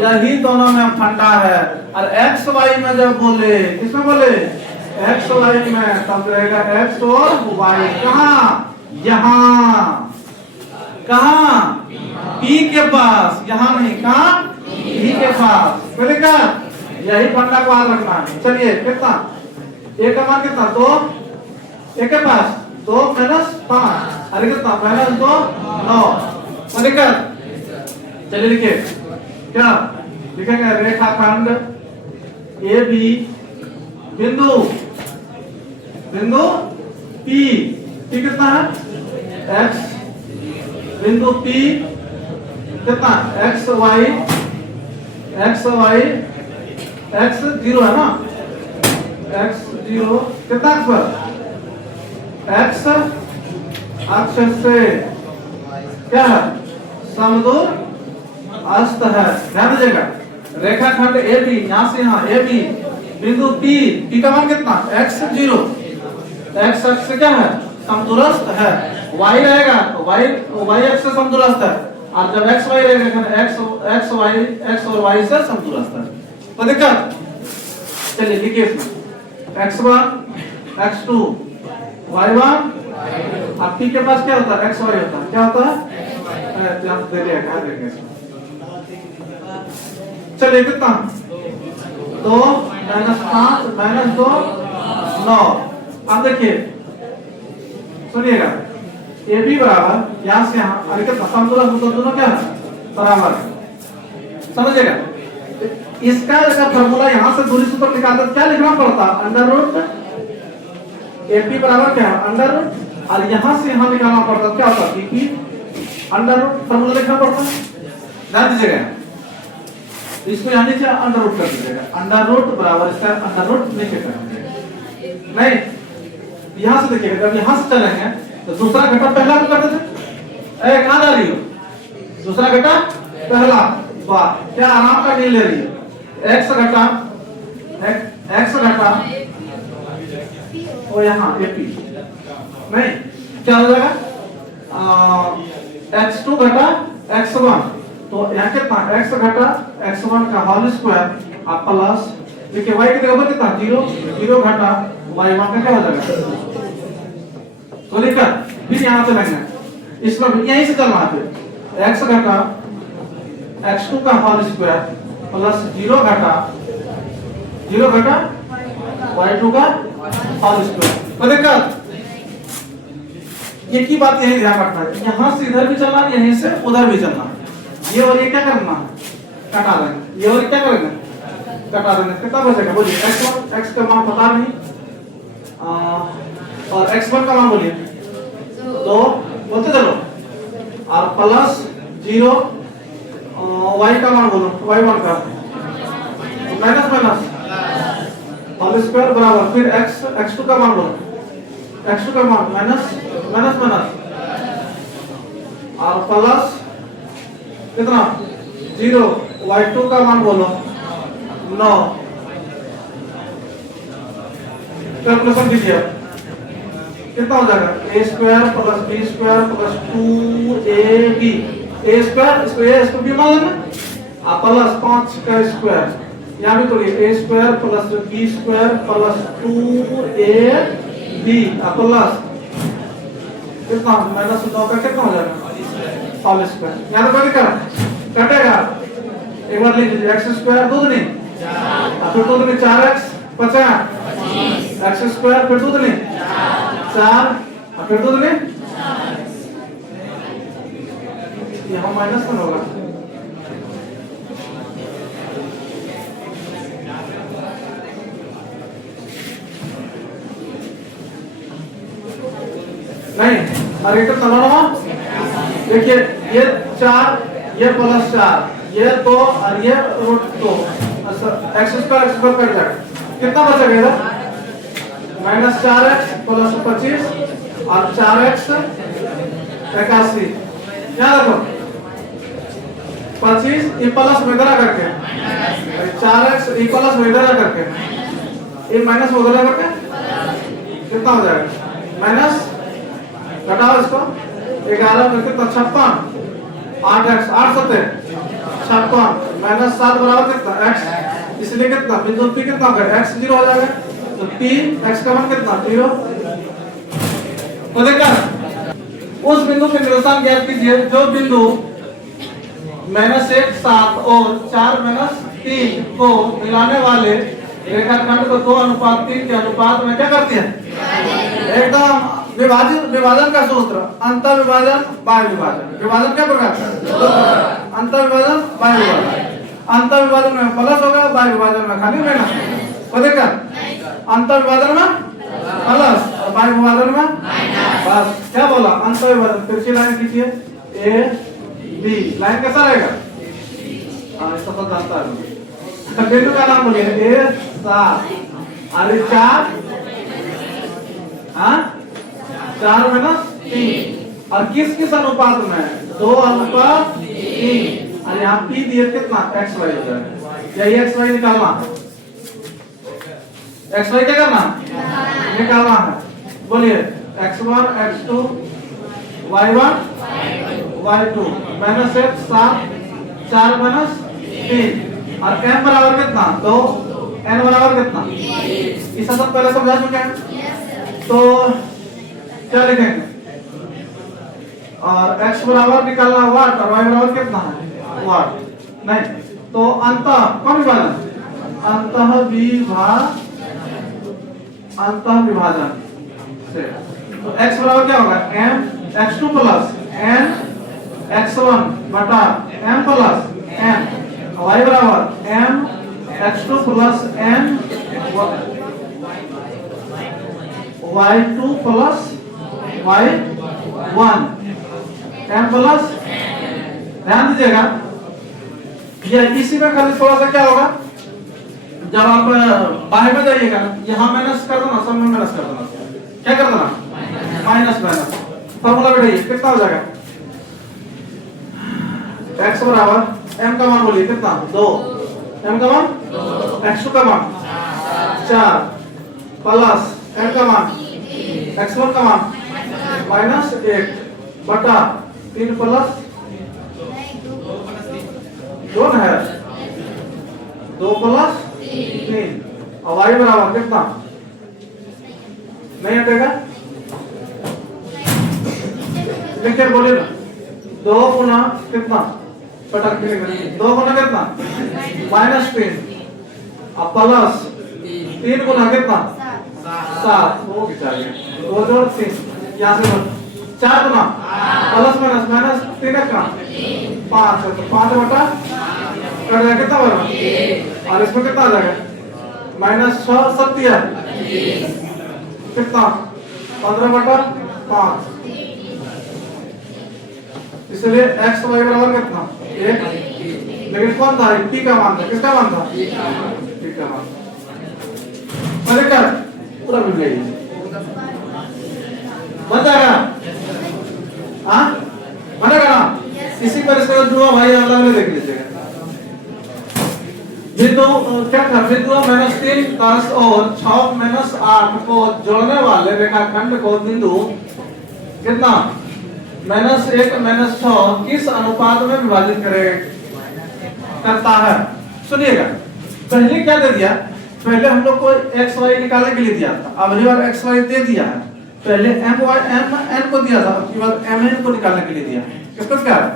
यही दोनों में फंडा है। और x y में जब बोले, किसमें बोले, x y में, तब रहेगा x और y कहाँ, यहाँ, कहाँ, P के पास, यहाँ नहीं, कहाँ, P के पास, बोलेगा यही फंडा को याद रखना है। चलिए कितना, एक का मान कितना, 2, एक के पास 2 माइनस 5, अरे कितना, माइनस 2 9, बोलेगा। चलिए लिखिए, क्या लिखेंगे, रेखाखंड ए बी बिंदु बिंदु P, P कितना है, x बिंदु P कितना, x y x 0 है ना, x 0 कितना अक्ष पर, x अक्ष से क्या है, समदूर अस्त है। ध्यान दीजिएगा, रेखाखंड ए बी, यहाँ से यहाँ ए बी बिंदु P, P का मान कितना, x 0, x अक्ष से क्या है, समदूरस्थ है। y रहेगा तो y अक्ष से समदूरस्थ है, और जब x y रहेगा x और y से समदूरस्थ है। तो दिक्कत, चलिए लिखिए इसमें x1 x2 y1, अब P के पास क्या होता है, x y होता है, क्या होता है, जब दे दिया क्या देंगे इसमें। चलिए कितना, 2 माइनस 5 माइनस 2 9। अब देखिए सुनिएगा, ए बी बराबर यहाँ से यहाँ, अरे कितना, समतुल्य दोनों क्या है, बराबर, समझिएगा। इसका जैसा फॉर्मूला यहाँ से दूरी सूत्र निकालते क्या लिखना पड़ता, अंडर रूट ए पी बराबर क्या है, अंडर रूट, और यहाँ से यहाँ निकालना पड़ता क्या होता, P P under root, formula लिखना पड़ता। ध्यान दीजिएगा, इसको यहाँ नीचे अंडर रूट कर दीजिएगा, अंडर रूट बराबर इसका अंडर रूट नीचे कर दीजिएगा। नहीं, यहाँ से देखिएगा, जब यहाँ से चलेंगे तो दूसरा घटा पहला को कर देते, कहाँ जा रही हो, दूसरा घटा पहला, वाह क्या आराम का नील ले रही है, x घटा और यहाँ AP, नहीं क्या हो जाएगा, x2 घटा x1, तो यहाँ कितना, x घटा x1 का होल स्क्वायर आप प्लस, देखिए y की जगह कितना, 0 घटा y1 का क्या हो जाएगा, तो लिखा फिर यहाँ से लगना, इसमें यहीं से चलना है, x घटा x2 का होल स्क्वायर प्लस 0 घटा y2 का होल स्क्वायर। तो देखा, ये की बात यही ध्यान रखना है, यहाँ से इधर भी चलना है, यहीं से उधर भी चलना है। ये और ये क्या करना है, कटा देंगे, ये और क्या करेंगे, कटा देंगे। कितना बचेगा बोलिए, x का मान पता नहीं, और x1 का मान बोलिए 2, बोलते चलो, और प्लस 0 y का मान बोलो, y1 का माइनस माइनस होल स्क्वायर बराबर, फिर x2 का मान बोलो, x2 का मान माइनस माइनस माइनस, और प्लस कितना 0 y2 का मान बोलो 9। कैलकुलेशन कीजिए, कितना हो जाएगा, a square plus b square plus 2ab, a square इसको a इसको b मान लेना, और प्लस 5 का स्क्वायर, यहाँ भी तोड़िए, a square plus b square plus 2ab, plus कितना माइनस 9 का कितना हो जाएगा, होल स्क्वायर। यहाँ तो कटेगा, एक बार लिख लीजिए, x स्क्वायर 2 दूनी 4, फिर 2 दूनी 4x 50, x स्क्वायर फिर 2 दूनी 4, और फिर 2 दूनी, यहाँ माइनस में होगा, नहीं, और एक तो देखिए, ये 4, ये प्लस 4, ये 2 और ये रूट 2, x स्क्वायर कट जाएगा, कितना बचेगा इधर, माइनस 4x प्लस 25 और 4x 81, यहाँ देखो 25 ये प्लस में इधर करके, 4x ये प्लस में इधर करके, ये माइनस में उधर करके कितना हो जाएगा? माइनस, घटाओ इसको, 11 में कितना? 56, 8x, 8 सत्ते 56, माइनस 7 बराबर कितना? x, इसलिए कितना? बिंदु P कितना होगा? x 0 हो जाएगा, तो 3 x का मान कितना? 0। तो देखा उस बिंदु के निशान ज्ञात कीजिए जो बिंदु -1, 7 और 4 -3 को मिलाने वाले रेखाखंड को 2:3 के अनुपात में क्या करती है? एकदम विभाजन का सूत्र अंतर विभाजन बाह्य विभाजन। विभाजन क्या प्रकार का? अंतर विभाजन बाह्य विभाजन। अंतर विभाजन में प्लस होगा, बाह्य विभाजन में खाली माइनस। तो देखा अंतर विभाजन में प्लस और बाह्य विभाजन में बस। क्या बोला? अंतर विभाजन। तिरछी लाइन खींचिए, ए बी लाइन कैसा रहेगा? इसका तो जानता है। बिंदु का नाम बोलिए, ए 7 और 4, हाँ 4 -3 और किस अनुपात में? 2:3 और यहाँ P दिए कितना? x y हो जाएगा। यही x y निकालना, x y क्या करना? निकालना है। बोलिए x1 x2 y1 y2 -1 7 4 -3 और m बराबर कितना? 2, n बराबर कितना? इसे सब पहले समझा चुके हैं। तो क्या लिखेंगे? और x बराबर निकालना वाट और y बराबर कितना है? वाट। नहीं तो अंतः कौन विभाजन? अंतः विभाजन से। तो x बराबर क्या होगा? m x2 plus n x1 बटा m प्लस n, y बराबर m x2 plus n y2 plus y1 m plus. ध्यान दीजिएगा ये इसी में खाली थोड़ा सा क्या होगा, जब आप बाहर में जाइएगा यहाँ माइनस कर देना, सब में माइनस कर देना। क्या कर देना? Minus minus. फॉर्मूला बैठाइए, कितना हो जाएगा? x बराबर m का मान बोलिए कितना? 2, m का मान x2 का मान 4 प्लस m का मान x1 का मान -1 बटा 3 प्लस 2 है 2 प्लस 3 और y बराबर कितना? नहीं हटेगा, देखिए बोलिए ना। 2 गुना कितना? पटक के लिखेंगे 2 गुना कितना? -3 और प्लस 3 गुना कितना? 7। वो कितना? 2 जोड़ 3 यहाँ से 4 गुना प्लस माइनस -3 का 5 है, तो 5 बटा कर जाएगा कितना बना? और इसमें कितना आ जाएगा? -6 7 कितना? 15 बटा 5। इसलिए x y बराबर कितना? 1। लेकिन कौन था? p का मान था। किसका मान था? p का मान। मैंने कहा पूरा मिल गया बन जाएगा। हाँ बनेगा ना? इसी पर इसका जुआ भाई अगला में देख लीजिएगा। ये तो क्या कर बिंदु -3 10 और 6 -8 को जोड़ने वाले रेखाखंड को बिंदु कितना? -1 -6 किस अनुपात में विभाजित करता है? सुनिएगा, पहले क्या दे दिया? पहले हम लोग को x y निकालने के लिए दिया था, अब अगली बार x y दे दिया है। पहले m y m n को दिया था, अब की बार m n को निकालने के लिए दिया। किसका क्या है?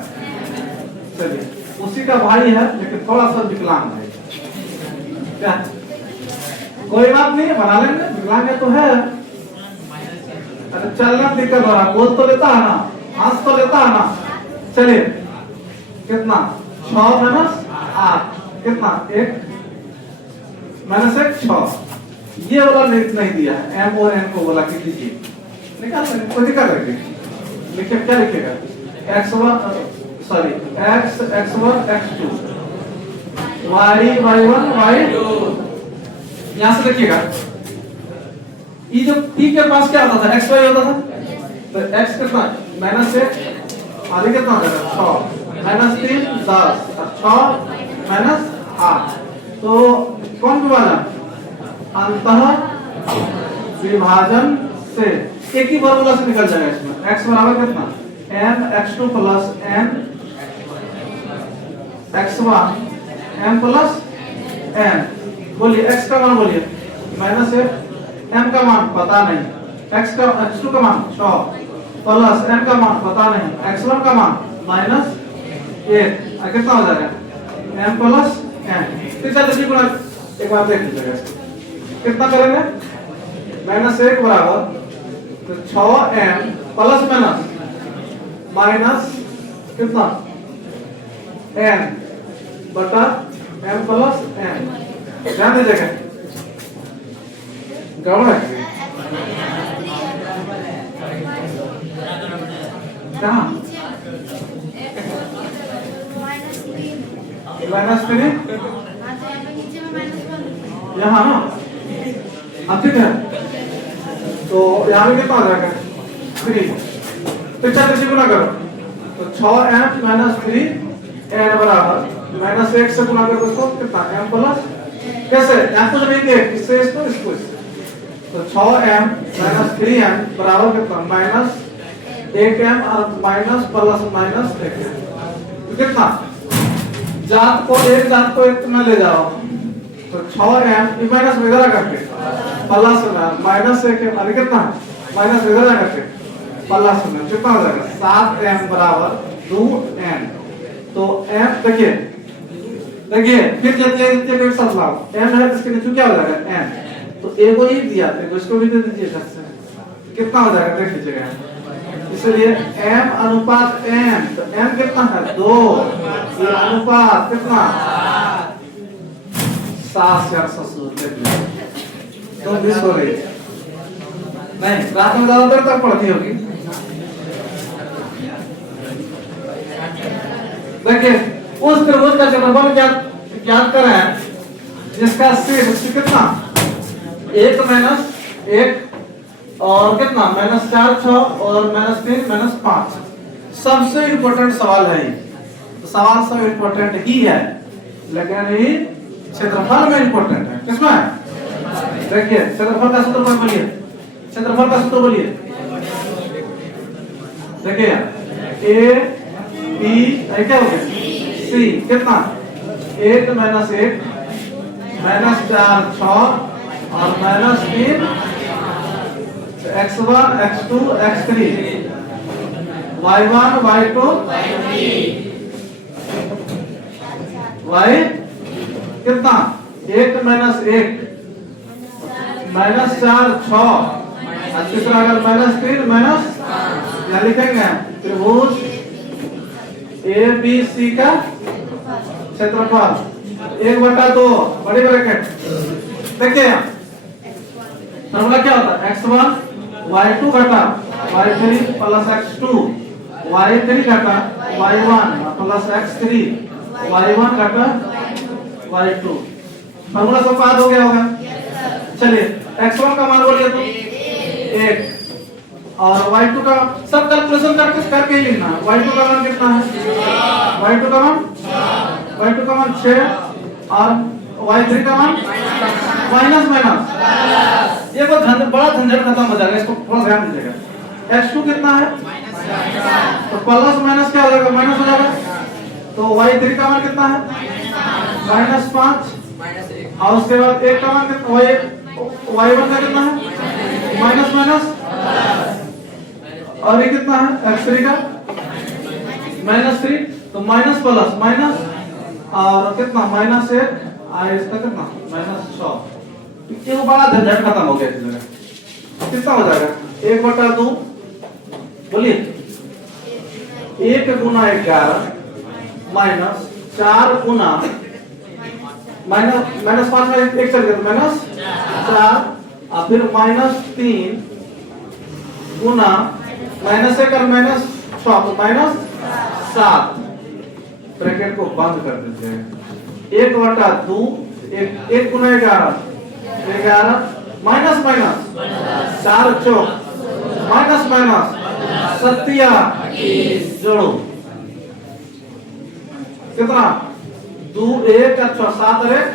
चलिए उसी का भाई है लेकिन थोड़ा सा विकलांग है। क्या कोई बात नहीं, बना लेंगे। विकलांग तो है, अरे चलना दिक्कत हो रहा, बोल तो लेता है ना, हंस तो लेता है ना। चलिए कितना? 6 - 8 कितना? 1 -1 6। ये वाला नहीं दिया है, m और n को बोला कि लीजिए निकाल लेंगे, कोई दिक्कत नहीं। लिखिए क्या लिखेगा? x1 sorry x x1 x2 y y1 y2। यहां से देखिएगा ये जो p के पास क्या होता था? x y होता था, तो x कितना? -1 आगे कितना हो जाएगा? 6 -3 10 और 6 -8। तो कौन विभाजन? अंतः विभाजन से एक ही फॉर्मूला से निकल जाएगा इसमें। x बराबर कितना m x2 plus n x1 m plus n। बोलिए x का मान बोलिए माइनस एक, m का मान पता नहीं, x2 का मान 6 प्लस n का मान पता नहीं, x1 का मान माइनस एक, कितना हो जाएगा m प्लस n। तो चलिए गुणा एक बार देख लीजिएगा कितना करेंगे माइनस एक बराबर तो 6m प्लस माइनस कितना n बटा m प्लस n। ध्यान दीजिएगा गड़बड़ है कहाँ -3 यहाँ ना हाँ ठीक है। तो यहाँ पे कितना हो जाएगा 3, तो 4 से गुना करो तो 6m माइनस 3n बराबर माइनस 1 से गुना करो तो कितना m प्लस कैसे यहाँ कुछ नहीं है इससे इसको इसको तो 6m माइनस 3n बराबर कितना माइनस 1m और माइनस प्लस माइनस 1m। कितना जात को एक में ले जाओ तो 6m माइनस वगैरह करके प्लस में माइनस 1m और कितना माइनस वगैरह करके प्लस में कितना हो जाएगा 7m बराबर 2n। तो m देखिए फिर जब एक साथ लाओ m है इसके नीचे क्या हो जाएगा n। तो a को ही दिया तो इसको भी दे दीजिए साथ से कितना हो जाएगा देख लीजिएगा। इसलिए m अनुपात n तो m कितना है 2, ये अनुपात कितना 7 से 800 देख लीजिए तो 20 हो रही नहीं रात में ज्यादा देर तक पढ़ती होगी। देखिए उस त्रिभुज का क्षेत्रफल ज्ञात करें जिसका शीर्ष कितना 1 माइनस 1 और कितना -4 6 और -3 -5। सबसे इम्पोर्टेंट सवाल है ये। तो सवाल सब इम्पोर्टेंट ही है लेकिन ये क्षेत्रफल में इम्पोर्टेंट है। किसमें देखिए क्षेत्रफल का सूत्र बोलिए, क्षेत्रफल का सूत्र बोलिए। देखिए a b क्या हो गया c कितना 1 माइनस 1 -4 6 और -3 x1 x2 x3 y1 y2 y कितना 1 माइनस 1 -4 6 और तीसरा अगर -3 माइनस क्या लिखेंगे त्रिभुज ए बी सी का क्षेत्रफल 1/2 बड़ी ब्रैकेट। देखिए फॉर्मूला क्या होता है x1 y2 घटा y3 प्लस x2 y3 घटा y1 प्लस x3 y1 घटा y2। फॉर्मूला सब याद हो गया होगा। चलिए x1 का मान बोलिए तो 1 और y2 का सब कैलकुलेशन करके ही लिखना है। y2 का मान कितना है y2 का मान 6 और y3 का मान माइनस ये को बड़ा झंझट खत्म हो जाएगा, इसको थोड़ा ध्यान दीजिएगा। x2 कितना है तो प्लस माइनस क्या हो जाएगा माइनस हो जाएगा। तो y3 का मान कितना है -5 और उसके बाद 1 का मान कितना y1 का कितना है माइनस और ये कितना है x3 का -3 तो माइनस प्लस माइनस और कितना -1 और इसका कितना -6। ये बड़ा झंझट खत्म हो गया इस जगह। कितना हो जाएगा 1/2 बोलिए 1 गुना 11 माइनस 4 गुना -5 में 1 चल गया तो -4 और फिर -3 गुना -1 और -6 तो -7 ब्रैकेट को बंद कर दीजिए। 1/2 1 गुना 11 माइनस 4 चौक माइनस सत्या जोड़ो कितना 2 1 अच्छा 7 और 1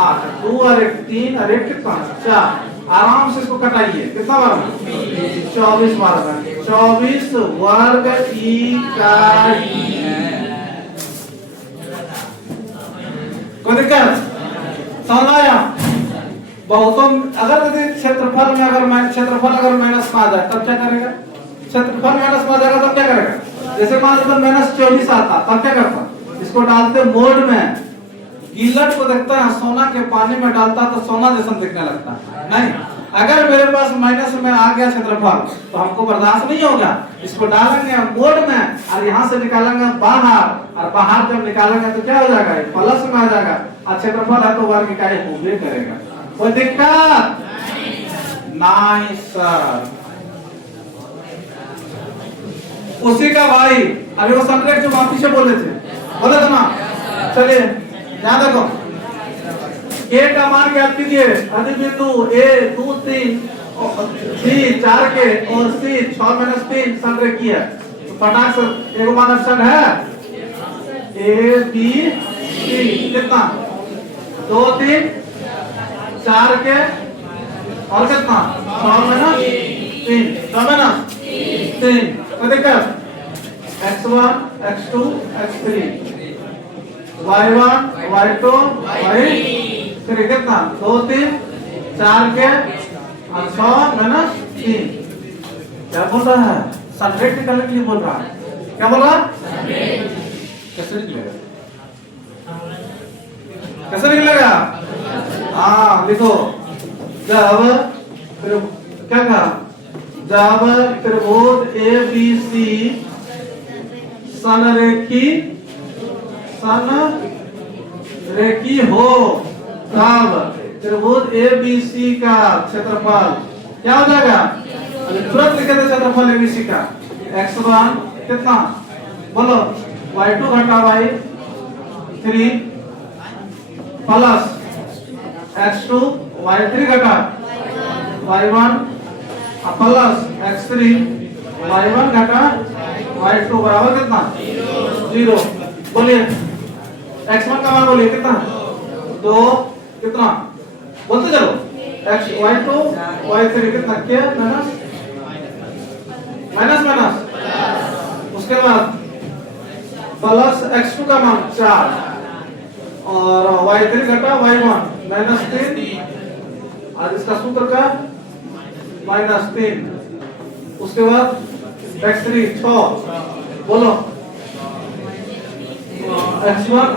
8 2 और 1 3 और 1 कितना 4 आराम से इसको कटाइए। कितना बार में? 24 बार में। 24 वर्ग इकाई। कोई दिक्कत? समझ आया? बहुतों अगर यदि क्षेत्रफल में अगर माइनस में आ जाए तब क्या करेगा? क्षेत्रफल माइनस में आ जाएगा तब क्या करेगा? जैसे मान लो -24 आता तब क्या करता? इसको डालते मोड में, गिलट को देखता है सोना के पानी में डालता तो सोना जैसा दिखने लगता नहीं। अगर मेरे पास माइनस में आ गया क्षेत्रफल तो हमको बर्दाश्त नहीं होगा। इसको डालेंगे मोड में और यहाँ से निकालेंगे बाहर, और बाहर जब निकालेंगे तो क्या हो जाएगा? प्लस में आ जाएगा। और क्षेत्रफल है तो वर्ग इकाई होबे करेगा। कोई दिक्कत नहीं सर। उसी का भाई अभी वो सब्जेक्ट जो आप पीछे बोले थे थे ना। चलिए ध्यान देखो, ए का मान ज्ञात कीजिए। बिंदु ए 2 3 सी 4 के और सी 6 - 3 संरेखीय है। तो फटाक से एक मान ऑप्शन है ए बी सी। कितना? 2 3 4 के और कितना? 6 - 3 6 - 3। तो देखो x1 x2 x3 y1 y2 y3 कितना? 2 3 4 के और 6 - 3। क्या बोल रहा है? सब्जेक्ट निकालने के लिए बोल रहा है। क्या बोल रहा है? कैसे निकलेगा? कैसे निकलेगा? हाँ लिखो, जब फिर क्या कहा? जब त्रिभुज ABC सनरेखी हो तब त्रिभुज ABC का क्षेत्रफल क्या हो जाएगा? तुरंत लिखे थे क्षेत्रफल ABC का। x1 कितना? बोलो y2 घटा y3 प्लस x2 y3 घटा y1 प्लस x3 y1 घटा y2 बराबर कितना? 0। बोलिए x1 का मान बोलिए कितना? 2 कितना? बोलते चलो y2 y3 कितना? क्या माइनस उसके बाद प्लस x2 का मान 4 और y3 घटा y1 -3 और इसका सूत्र का -3। उसके बाद x3 6। बोलो x1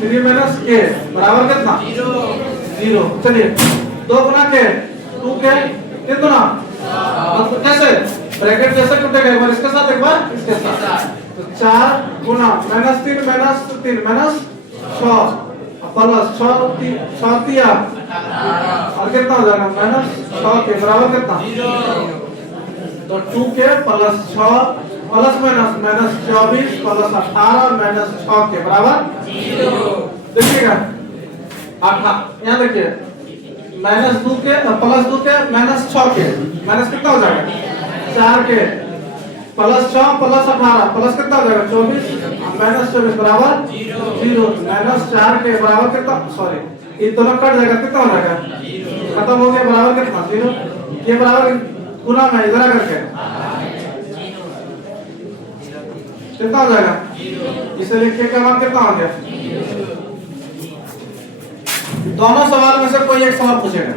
3 - k बराबर कितना? 0। चलिए 2 गुना के 2 के कितना? मतलब कैसे? ब्रैकेट जैसे टूटेगा एक बार इसके साथ एक बार इसके साथ। तो 4 गुना -3 - 3 -6 प्लस 6 तिया और कितना हो जाएगा? -6 के बराबर कितना? तो 2 के प्लस 6 प्लस माइनस -24 प्लस 18 -6 के बराबर 0। देखिएगा 8 यहाँ देखिए -2 के प्लस 2 के -6 के माइनस कितना हो जाएगा? 4 के प्लस 6 प्लस 18 प्लस कितना हो जाएगा? 24 -24 बराबर 0। -4 के बराबर कितना? सॉरी ये दोनों कट जाएगा। कितना हो जाएगा? खत्म हो गया। बराबर कितना? 0। ये बराबर गुना में इधर आकर के कितना हो जाएगा? इसे लिख के का मान कितना हो गया? दोनों सवाल में से कोई एक सवाल पूछेगा।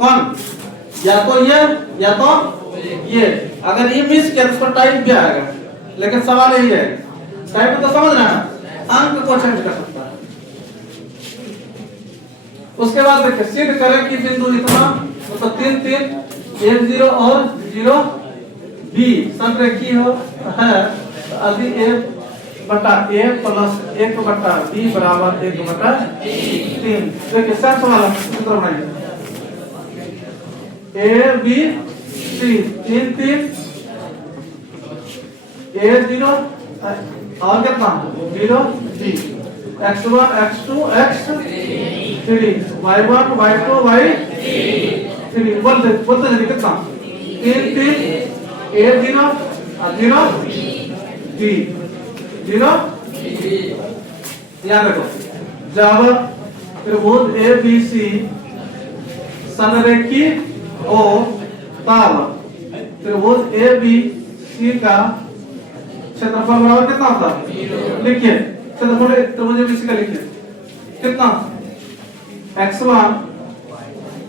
कौन? या तो ये या तो ये। अगर ये मिस किया तो उसका टाइप भी आएगा, लेकिन सवाल यही है। टाइप तो समझ रहे हैं, अंक को चेंज कर सकता है। उसके बाद देखिए सिद्ध करें कि बिंदु इतना मतलब 3 3 1 0 और 0 B संरेखीय हो है। अभी a बटा a प्लस 1 बटा b बराबर 1 बटा 3। देखिए सब सवाल सूत्र बनाइए। a b c 3 3 a 0 और कितना 0 b x1 x2 x3 y1 y2 y3 बोलते जल्दी कितना 3 3 a 0 0 b 0 याद रखो। जब त्रिभुज ABC संरेखी हो तब त्रिभुज ए बी सी का क्षेत्रफल बराबर कितना होता है? लिखिए क्षेत्रफल त्रिभुज ए बी सी का लिखिए कितना x1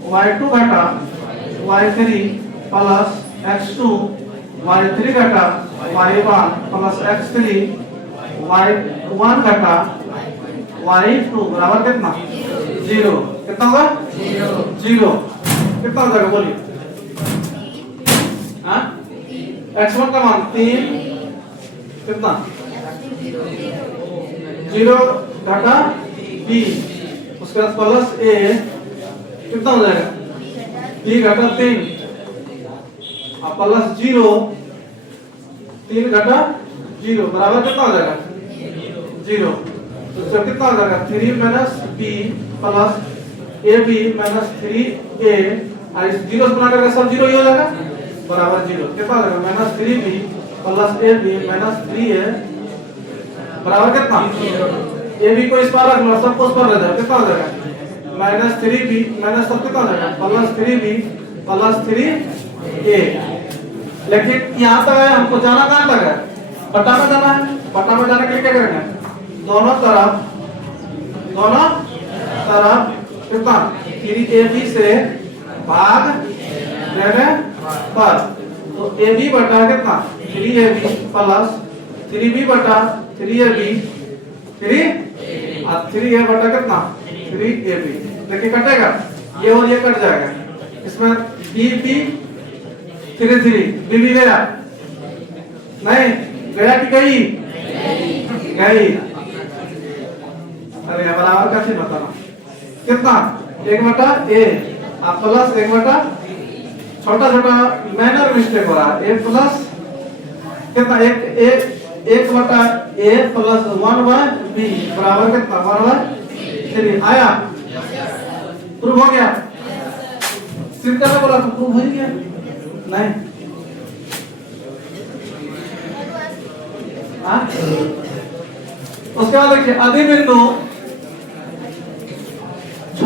y2 घटा y3 प्लस x2 y3 घटा y1 प्लस x3 y1 घटा y2 बराबर कितना 0 कितना होगा 0 कितना हो जाएगा बोलिए हाँ x1 का मान 3 कितना 0 घटा b उसके बाद प्लस a कितना हो जाएगा b घटा 3 अब प्लस 0 3 घटा 0 बराबर कितना हो जाएगा 0 तो जब कितना हो जाएगा 3 minus b plus ab minus 3a और इस 0 से गुणा करके सब 0 ही हो जाएगा बराबर 0 कितना हो जाएगा minus 3b plus ab minus 3a बराबर कितना ab को इस पार रख लो सबको उस पर रह जाए कितना हो जाएगा माइनस 3b माइनस सब कितना हो जाएगा प्लस 3b प्लस 3a लेकिन यहाँ तक है हमको जाना कहाँ तक है पट्टा में जाना है पट्टा में जाने के लिए क्या करेंगे दोनों तरफ कितना 3ab से भाग देने पर तो ab बटा कितना 3ab प्लस 3b बटा 3ab 3 और 3a बटा कितना 3ab देखिए कटेगा ये और ये कट जाएगा इसमें b 3 बीबी गया नहीं गया कि गई अरे बराबर कैसे बताना कितना 1/a आप प्लस 1/छोटा छोटा माइनर मिस्टेक हो रहा है a प्लस कितना 1/a प्लस 1/b बराबर कितना 1/3 आया प्रूव हो गया सिंपल में बोला तो प्रूव हो गया नहीं उसके बाद देखिए आदि बिंदु 6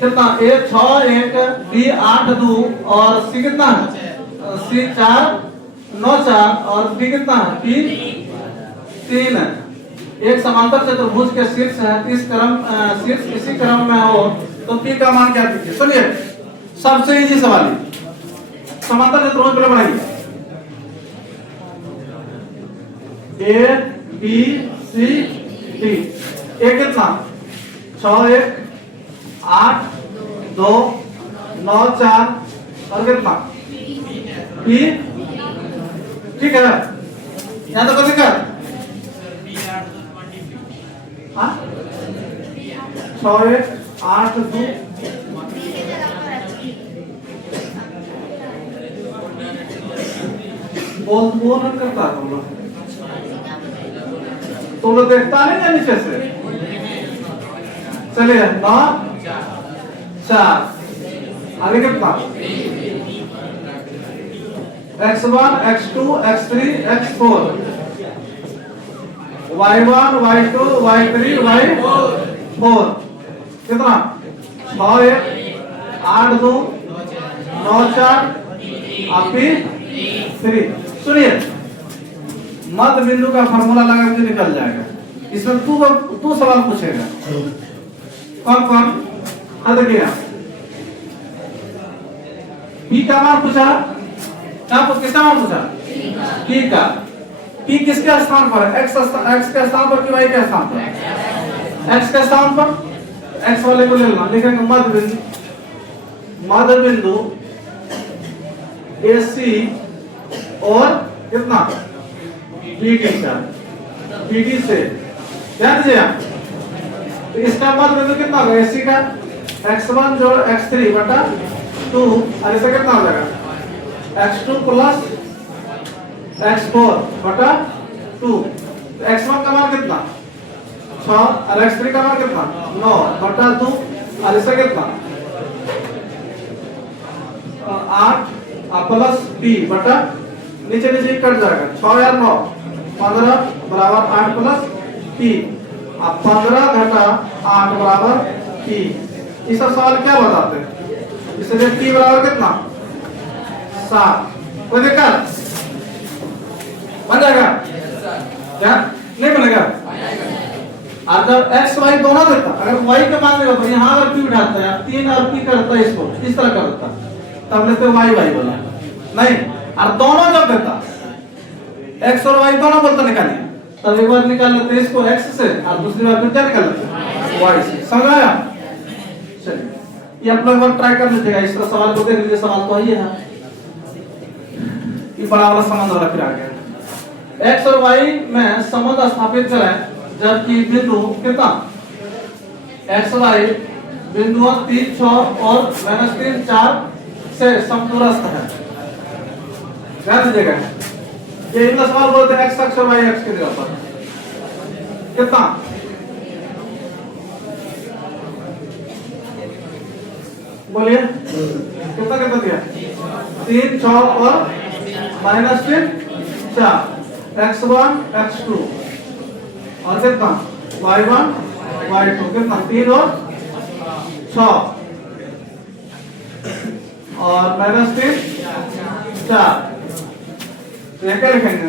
कितना a 6 1 b 8 2 और c कितना है c 4 9 4 और b कितना है p 3 एक समांतर चतुर्भुज के शीर्ष है इस क्रम शीर्ष इसी क्रम में हो तो p का मान क्या दीजिए सुनिए सबसे इजी सवाल है समांतर चतुर्भुज पहले बनाइए A B C D A कितना 6 1 8 2 9 4 और कितना B ठीक है यहाँ तो कैसे कर 6 1 8 2 बोल नहीं करता तुम लोग देखता नहीं है नीचे से चलिए 9 4 आगे कितना x1 x2 x3 x4 y1 y2 y3 y4 कितना 6 1 8 2 9 4 आपकी 3 सुनिए मध्य बिंदु का फॉर्मूला लगा के निकल जाएगा इसमें तू सवाल पूछेगा कौन कौन देखिए p का मान पूछा किसका मान पूछा p का p किसके स्थान पर है x के स्थान पर कि y के स्थान पर x के स्थान पर x वाले को ले लेना लिखेंगे मध्य बिंदु AC और कितना PD से ध्यान दीजिए तो इसका मध्य बिंदु कितना होगा AC का x1 जोड़ x3 बटा 2 और इसका कितना हो जाएगा x2 प्लस x4 बटा 2 तो x1 का मान कितना 6 और x3 का मान कितना 9 बटा 2 और इसका कितना 8 प्लस b बटा नीचे नीचे कट जाएगा 6 या 9 15 बराबर 8 प्लस p अब 15 घटा 8 बराबर p ये सब सवाल क्या बताते हैं इसलिए t बराबर कितना 7। कोई दिक्कत बन जाएगा क्या? नहीं बनेगा। और जब x y दोनों देता, अगर y के मान देगा तो यहाँ अगर p उठाता है 3 और p करता है इसको इस तरह करता, तब लेते y y बोला नहीं। और दोनों जब देता x और y दोनों बोलता निकालिए, तब एक बार निकाल लेते इसको x से और दूसरी बार फिर क्या निकाल लेते y से। समझ आया? चलिए ये आप लोग एक बार ट्राई कर लीजिएगा। इस तरह सवाल को देख लीजिए। सवाल तो ये है, ये बड़ा वाला संबंध वाला फिर आ गया। x और y में संबंध स्थापित करें जबकि बिंदु कितना x y बिंदुओं 3 6 और -3 4 से समदूरस्थ है। ध्यान दीजिएगा, ये इतना सवाल बोलते हैं x अक्ष और y अक्ष की जगह पर कितना बोलिए कितना कितना दिया 3 6 और -3 4 x1 x2 और कितना y1 y2 कितना 3 और 6 और -3 4। तो ये क्या लिखेंगे?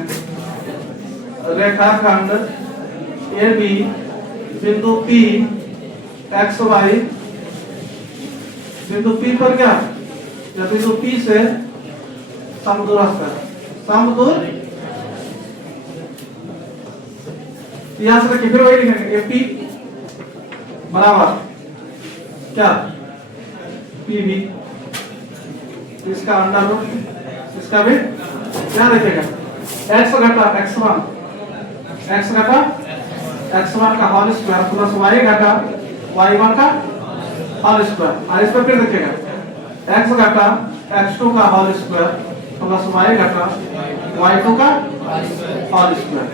रेखाखंड AB बिंदु P x y बिंदु P पर क्या या बिंदु P से समदूरस्थ है। समदूर यहां से देखिए फिर वही लिखेंगे AP बराबर क्या PB, इसका अंडर रूट इसका भी क्या लिखेगा x घटा x1 का होल स्क्वायर प्लस y घटा y1 का होल स्क्वायर। और इस पर फिर देखिएगा x घटा x2 का होल स्क्वायर प्लस y घटा y2 का होल स्क्वायर।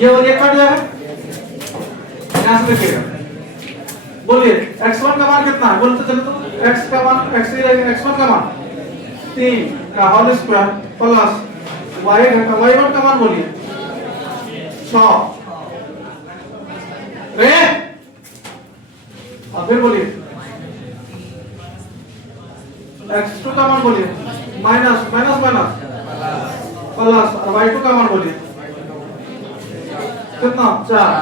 ये और ये कट जाएगा। यहां से देखिएगा बोलिए x1 का मान कितना है? बोलते चलो तो x का मान x ही रहेगा। x1 का मान 3 का होल स्क्वायर प्लस y घटा y1 का मान बोलिए 6 रे। अब फिर बोलिए x2 का मान बोलिए माइनस माइनस माइनस प्लस और y2 का मान बोलिए कितना 4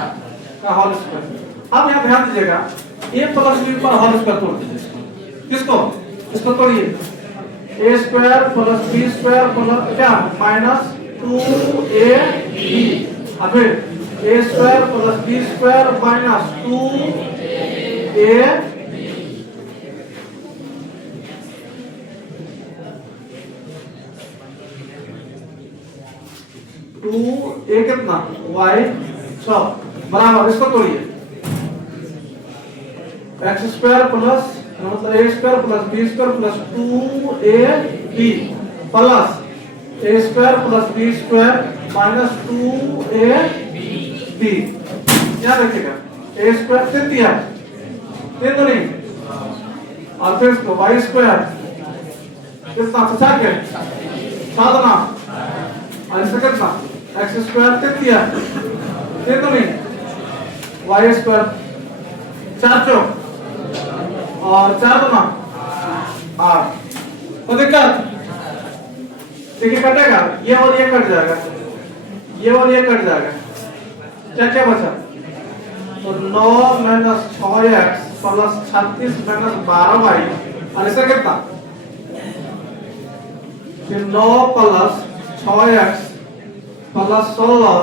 का होल स्क्वायर। अब यहां ध्यान दीजिएगा a प्लस b पर होल स्क्वायर तोड़ दीजिए। किसको? इसको तोड़िए a square plus b square plus क्या माइनस 2ab और फिर a square plus b square minus 2a कितना y 6 बराबर इसको तोड़िए x स्क्वायर प्लस मतलब a square plus b square plus 2ab plus a square plus b square minus 2ab। क्या रखिएगा a square से दिया 3 तो नहीं और फिर इसको y स्क्वायर कितना 50 के 7 ना और इसका कितना x स्क्वायर से दिया 3 तो नहीं y स्क्वायर 4 चौक और 4 तो ना 8। तो दिक्कत देखिए कटेगा ये और ये कट जाएगा ये और ये कट जाएगा। क्या क्या बचा तो 9 - 6x प्लस 36 - 12y और इसका कितना फिर 9 प्लस 6x प्लस 16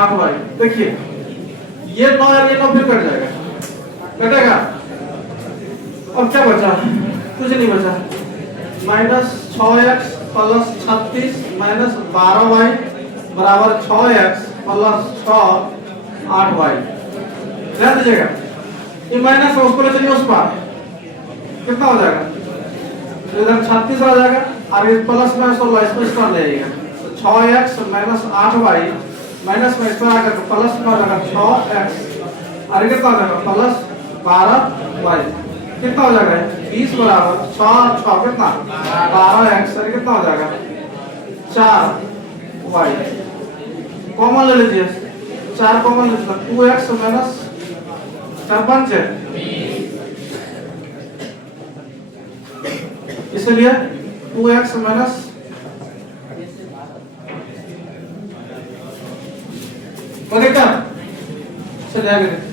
8y। देखिए ये 9 और ये 9 फिर कट जाएगा कटेगा। अब क्या बचा कुछ नहीं बचा -6x प्लस 36 - 12y बराबर 6x प्लस 6 8y। ध्यान दीजिएगा ये माइनस उसको ले चलिए उस पार कितना हो जाएगा तो इधर 36 आ जाएगा और ये प्लस में 16 इसको इस पर ले जाएगा तो 6x - 8y माइनस में इस पर आकर प्लस में आ जाएगा 6x और कितना हो जाएगा प्लस 12y। कितना हो जाएगा 20 बराबर 6 6 कितना 12x और कितना हो जाएगा 4y। कॉमन ले लीजिए 4 कॉमन ले लीजिए 2x - 4 5 है इसलिए 2x माइनस क्या चलिए आगे देखते।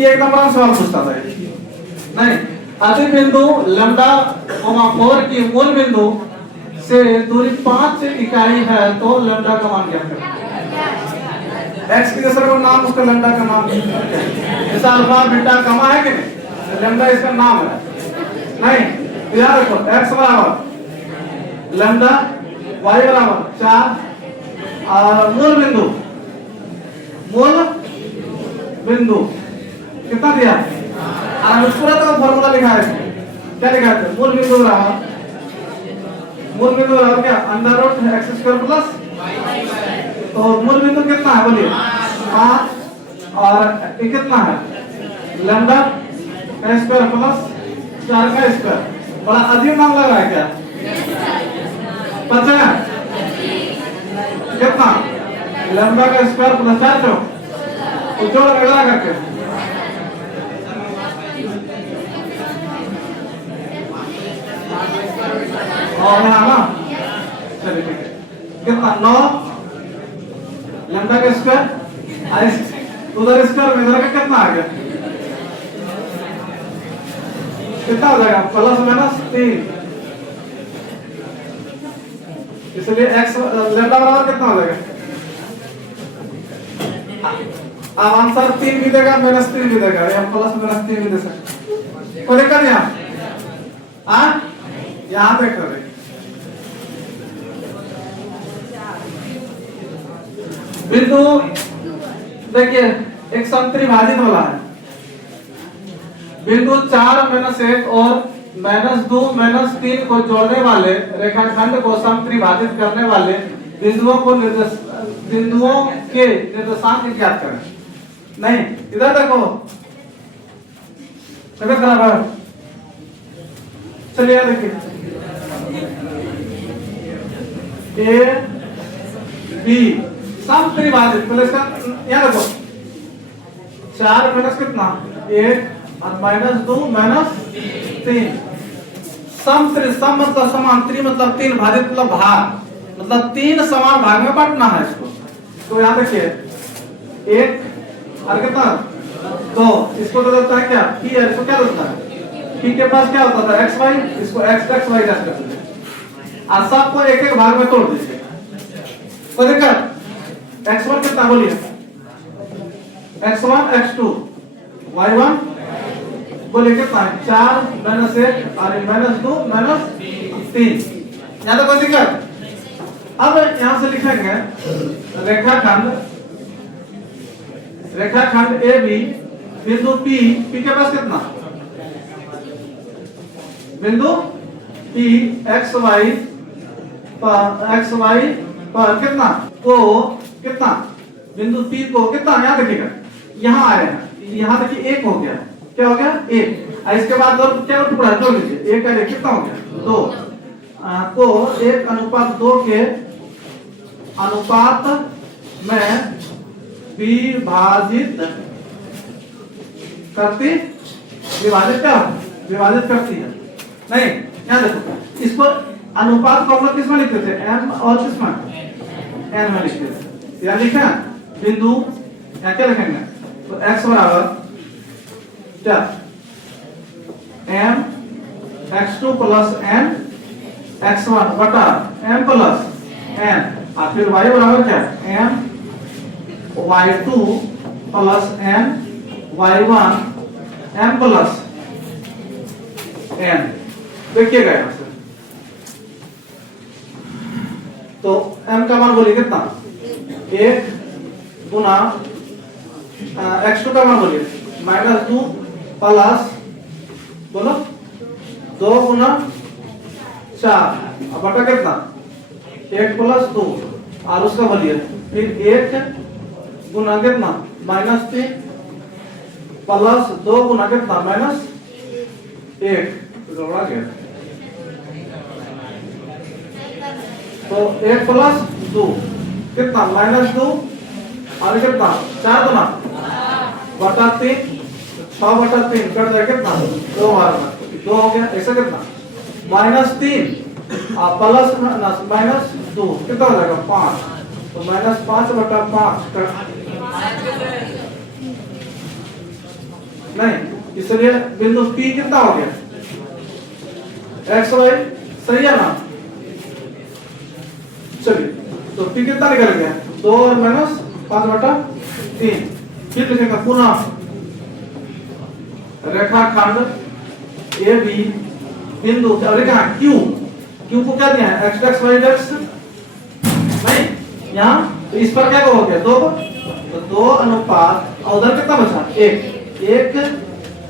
ये एक नंबर सवाल पूछता था नहीं। अति बिंदु लैम्डा 4 की मूल बिंदु से दूरी 5 इकाई है तो लैम्डा का मान क्या है? एक्स की दूसरे का नाम उसका लैम्डा का नाम जैसा अल्फा बीटा गामा है कि नहीं, लैम्डा इसका नाम है नहीं। याद रखो एक्स बराबर लैम्डा, वाई बराबर 4 और मूल बिंदु कितना दिया? और पूरा तो फॉर्मूला लिखा है, क्या लिखा है? मूल बिंदु बराबर क्या? Under root x square plus, तो मूल बिंदु कितना है बोलिए? 5 और ये कितना है? लैम्डा का स्क्वायर प्लस 4 का स्क्वायर। बड़ा अजीब नाम लग रहा है क्या? पता है कितना? लैम्डा का स्क्वायर प्लस 4 तो जोड़ लगा करके और यहाँ ना चलिए ठीक है। कितना? 9 लैम्डा का स्क्वायर उधर स्क्वायर में इधर का कितना आ गया? कितना हो जाएगा? प्लस माइनस 3, इसलिए x लैम्डा बराबर कितना हो जाएगा? अब आंसर 3 भी देगा माइनस 3 भी देगा, या प्लस माइनस 3 भी दे सकते। कोई दिक्कत यहाँ यहाँ देख रहे बिंदु देखिए एक त्रिभाजित वाला है। बिंदु 4 माइनस 1 और माइनस 2 माइनस 3 को जोड़ने वाले रेखाखंड को समत्रिभाजित करने वाले बिंदुओं के निर्देशांक ज्ञात करें। नहीं इधर देखो तबियत खराब है, चलिए देखिए ए बी समत्रिभाजित, पहले इसका यहाँ देखो 4 माइनस कितना? 1 और माइनस 2 माइनस 3। सम मतलब समान, त्रि मतलब 3, भाजित मतलब भाग, मतलब 3 समान भाग में बांटना है इसको। तो यहाँ देखिए 1 और कितना? 2, इसको तो देता है क्या? पी है, इसको क्या देता है? पी के पास क्या होता था? एक्स वाई, इसको एक्स एक्स वाई कर दीजिए और सबको एक एक भाग में तोड़ दीजिए। कोई दिक्कत? x1 कितना बोलिए? x1 x2 y1 बोलिए कितना है? 4 माइनस 1 और माइनस 2 माइनस 3। यहाँ तो कोई दिक्कत? अब यहाँ से लिखेंगे रेखाखंड ए बी, बिंदु P के पास कितना? बिंदु P x y पर कितना? को कितना? बिंदु P को कितना? यहाँ देखिएगा, यहाँ आया है, यहाँ देखिए 1 हो गया। क्या हो गया? 1। इसके बाद और क्या टुकड़ा जोड़ लीजिए, 1 का कितना हो गया? 2 को 1:2 के अनुपात में विभाजित करती है। नहीं यहाँ देखो, इसको अनुपात को हम लोग किसमें लिखते थे? m और किसमें? n में लिखते थे। यहाँ लिखा बिंदु, यहाँ क्या लिखेंगे? तो x बराबर क्या? m x2 plus n x1 बटा m प्लस n, और फिर y बराबर क्या? m y2 plus n y1 m plus n। देखिएगा यहाँ से, तो m का मान बोलिए कितना? 1 गुना x2 का मान बोलिए -2 प्लस बोलो 2 गुना 4 अब बटा कितना? 1 प्लस 2 और उसका बोलिए फिर 1 गुना कितना? -3 प्लस 2 गुना कितना? -1। जोड़ा गया तो 1 प्लस 2 कितना? -2 और कितना? 4 गुना बटा 3 6/3 कट जाए कितना 2 बार में 2 हो गया। ऐसा कितना -3 प्लस -2 कितना हो जाएगा 5, तो -5/5 नहीं, इसलिए बिंदु P कितना हो गया x y, सही है ना। चलिए तो P कितना निकल गया 2 और -5/3। फिर लिखेगा पुनः रेखाखंड AB बिंदु और कहा Q को क्या दिया है x y नहीं यहाँ, तो इस पर क्या हो गया 2, तो 2 अनुपात और उधर कितना बचा 1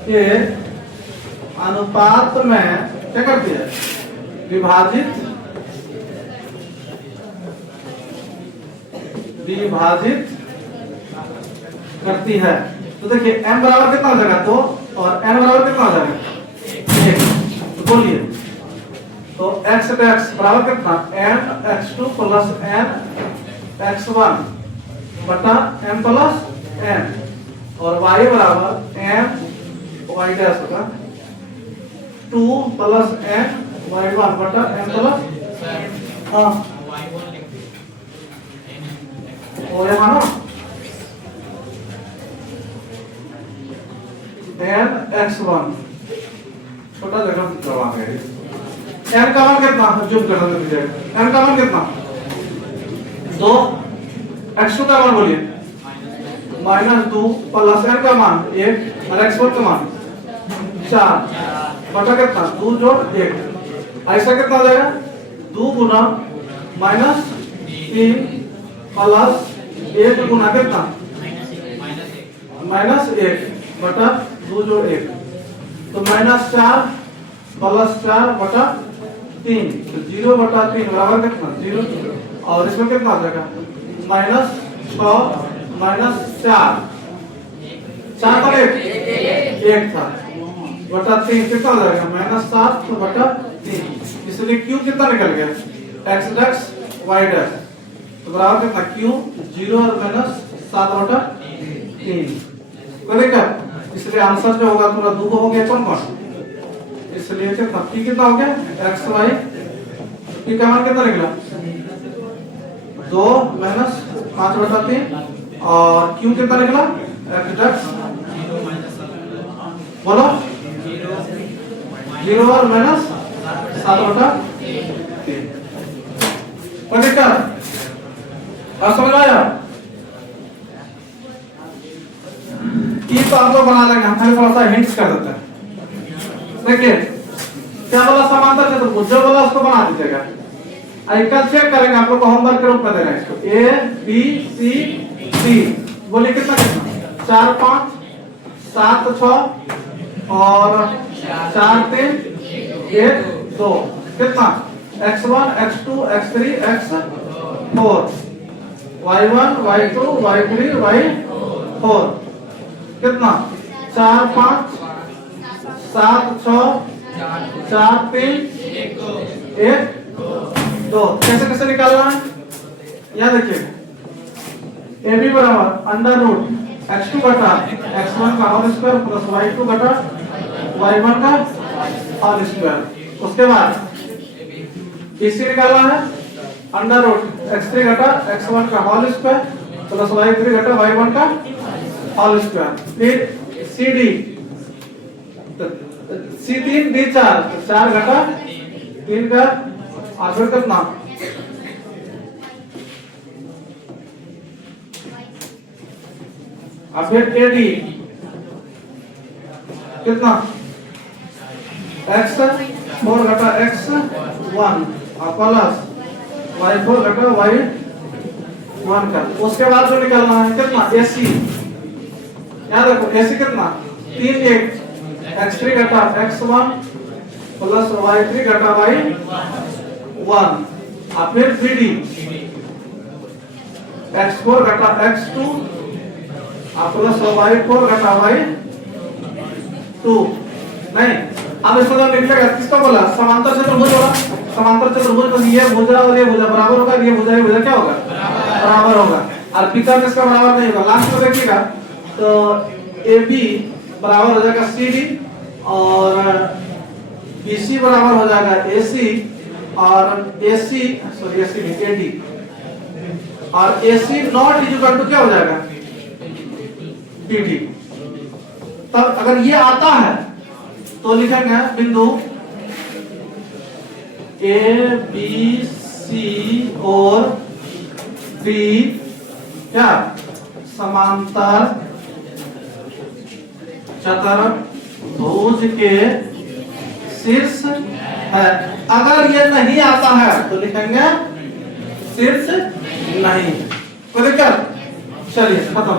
के अनुपात में क्या करती है विभाजित करती है। तो देखिए m बराबर कितना हो जाएगा 2 और n बराबर कितना हो जाएगा 1। तो बोलिए तो x बराबर कितना n x2 plus n x1 बटा m प्लस n और y बराबर m y डैश होगा 2 प्लस n y1 बटा m प्लस और यहाँ ना n x1 छोटा जगह करवा है n का मान कितना जूम कर दीजिए n का मान कितना 2 x2 का मान बोलिए -2 प्लस n का मान 1 और x1 का मान 4 बटा कितना 2 जोड़ 1। ऐसा कितना हो जाएगा 2 गुना -3 प्लस 1 गुना कितना -1 बटा 2 जोड़ 1, तो -4 प्लस 4 बटा 3, तो 0/3 बराबर कितना 0। और इसमें कितना आ जाएगा -6 -4 4 पर 1 था बटा 3 कितना हो जाएगा -7/3। इसलिए Q कितना निकल गया x डैश y डैश, तो बराबर कितना Q 0 और -7/3 करेगा। इसलिए आंसर जो होगा पूरा 2 हो गया कौन कौन, इसलिए कितना P कितना हो गया x y, P का मान कितना निकला 2 -5/3 और Q कितना निकला x डैश बोलो 0 और -7/3 पढ़ेगा। अब समझ आया कि तो आप लोग बना लेंगे, हम खाली थोड़ा सा हिंट्स कर देते हैं। देखिए क्या बोला समांतर चतुर्भुज जो बोला उसको बना दीजिएगा। कल चेक करेंगे, आप लोग को होमवर्क के रूप में दे रहे हैं इसको A B C D। बोलिए कितना 4 5 7 6 और 4 3 1 2 कितना x1 x2 x3 x4 y1 y2 y3 y4 कितना 4 5 7 6 4 3 1 2। कैसे कैसे निकालना है यहाँ देखिए AB बराबर √ x2 बटा x1 का होल स्क्वायर प्लस y2 बटा y1 का होल स्क्वायर। उसके बाद BC निकालना है √ x3 घटा x1 का होल स्क्वायर प्लस y3 घटा y1 का होल स्क्वायर। फिर CD C3 D4 4 घटा 3 का और फिर कितना और फिर AD कितना x4 घटा x1 और प्लस y4 घटा y1 का। उसके बाद जो निकालना है कितना AC, याद रखो AC कितना 3 1 x3 घटा x1 प्लस y3 घटा y1 और फिर 3D x4 घटा x2 प्लस y4 घटा y2 नहीं। अब इसको जब निकलेगा किसका बोला समांतर चतुर्भुज बोला। समांतर चतुर्भुज तो ये भुजा और ये भुजा बराबर होगा, ये भुजा क्या होगा बराबर होगा और पिता किसका बराबर नहीं होगा। लास्ट में देखिएगा तो AB बराबर हो जाएगा CD और BC बराबर हो जाएगा AC और AC AD और AC नॉट इक्वल टू क्या हो जाएगा BD। तब अगर ये आता है तो लिखेंगे बिंदु A B C और D क्या समांतर चतुर्भुज के शीर्ष है। अगर ये नहीं आता है तो लिखेंगे शीर्ष नहीं। कोई दिक्कत? चलिए खत्म।